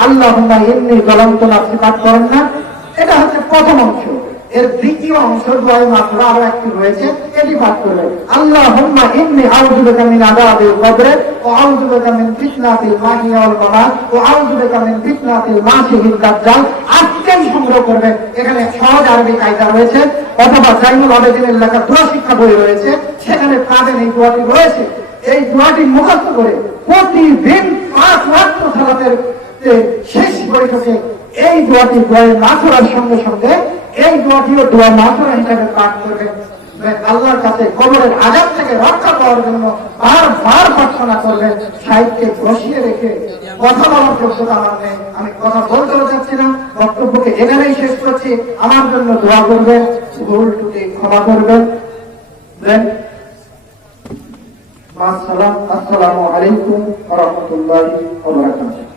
আল্লাহুম্মা ইন্নী যালামতু নাফসি পাঠ করেন না? এটা হচ্ছে প্রথম অংশ। এর দ্বিতীয় অংশ দোয়া মাসুরা আরো একটি রয়েছে, এটি পাঠ করবেন। আল্লাহুম্মা ইন্নী আউযু বিকা মিন আযাবিল কবর ওয়া আউযু বিকা মিন ফিতনাতিল মাহিয়া ওয়াল মামাত ওয়া আউযু বিকা মিন ফিতনাতিল মাসিহিদ দাজ্জাল। আজকেই সংগ্রহ করবেন। এখানে সহজ আরবি কায়দা রয়েছে, অথবা জাইনুল আবেদিনের লেখা দোয়া শিক্ষা বই রয়েছে, সেখানে পাবেন এই দোয়াটি রয়েছে। এই দোয়াটি মুখস্থ করে প্রতিদিন 5 ওয়াক্ত সালাতের শেষ বৈঠকে এই দোয়াটি দোয়া মাসুরার সঙ্গে সঙ্গে এই দোয়াটিও দোয়া মাসুরা হিসাবে পাঠ করবেন। আল্লাহর কাছে কবরের আযাব থেকে রক্ষা পাওয়ার জন্য বারবার প্রার্থনা করবেন। সাহিত্যকে বসিয়ে রেখে কথা বলার যোগ্যতা আমার নেই, আমি কথা বলতেও চাচ্ছি না। বক্তব্যকে এখানেই শেষ করছি। আমার জন্য দোয়া করবেন, ভুল ত্রুটি ক্ষমা করবেন। আসসালামু আলাইকুম ওয়া রাহমাতুল্লাহি ওয়া বারাকাতুহু।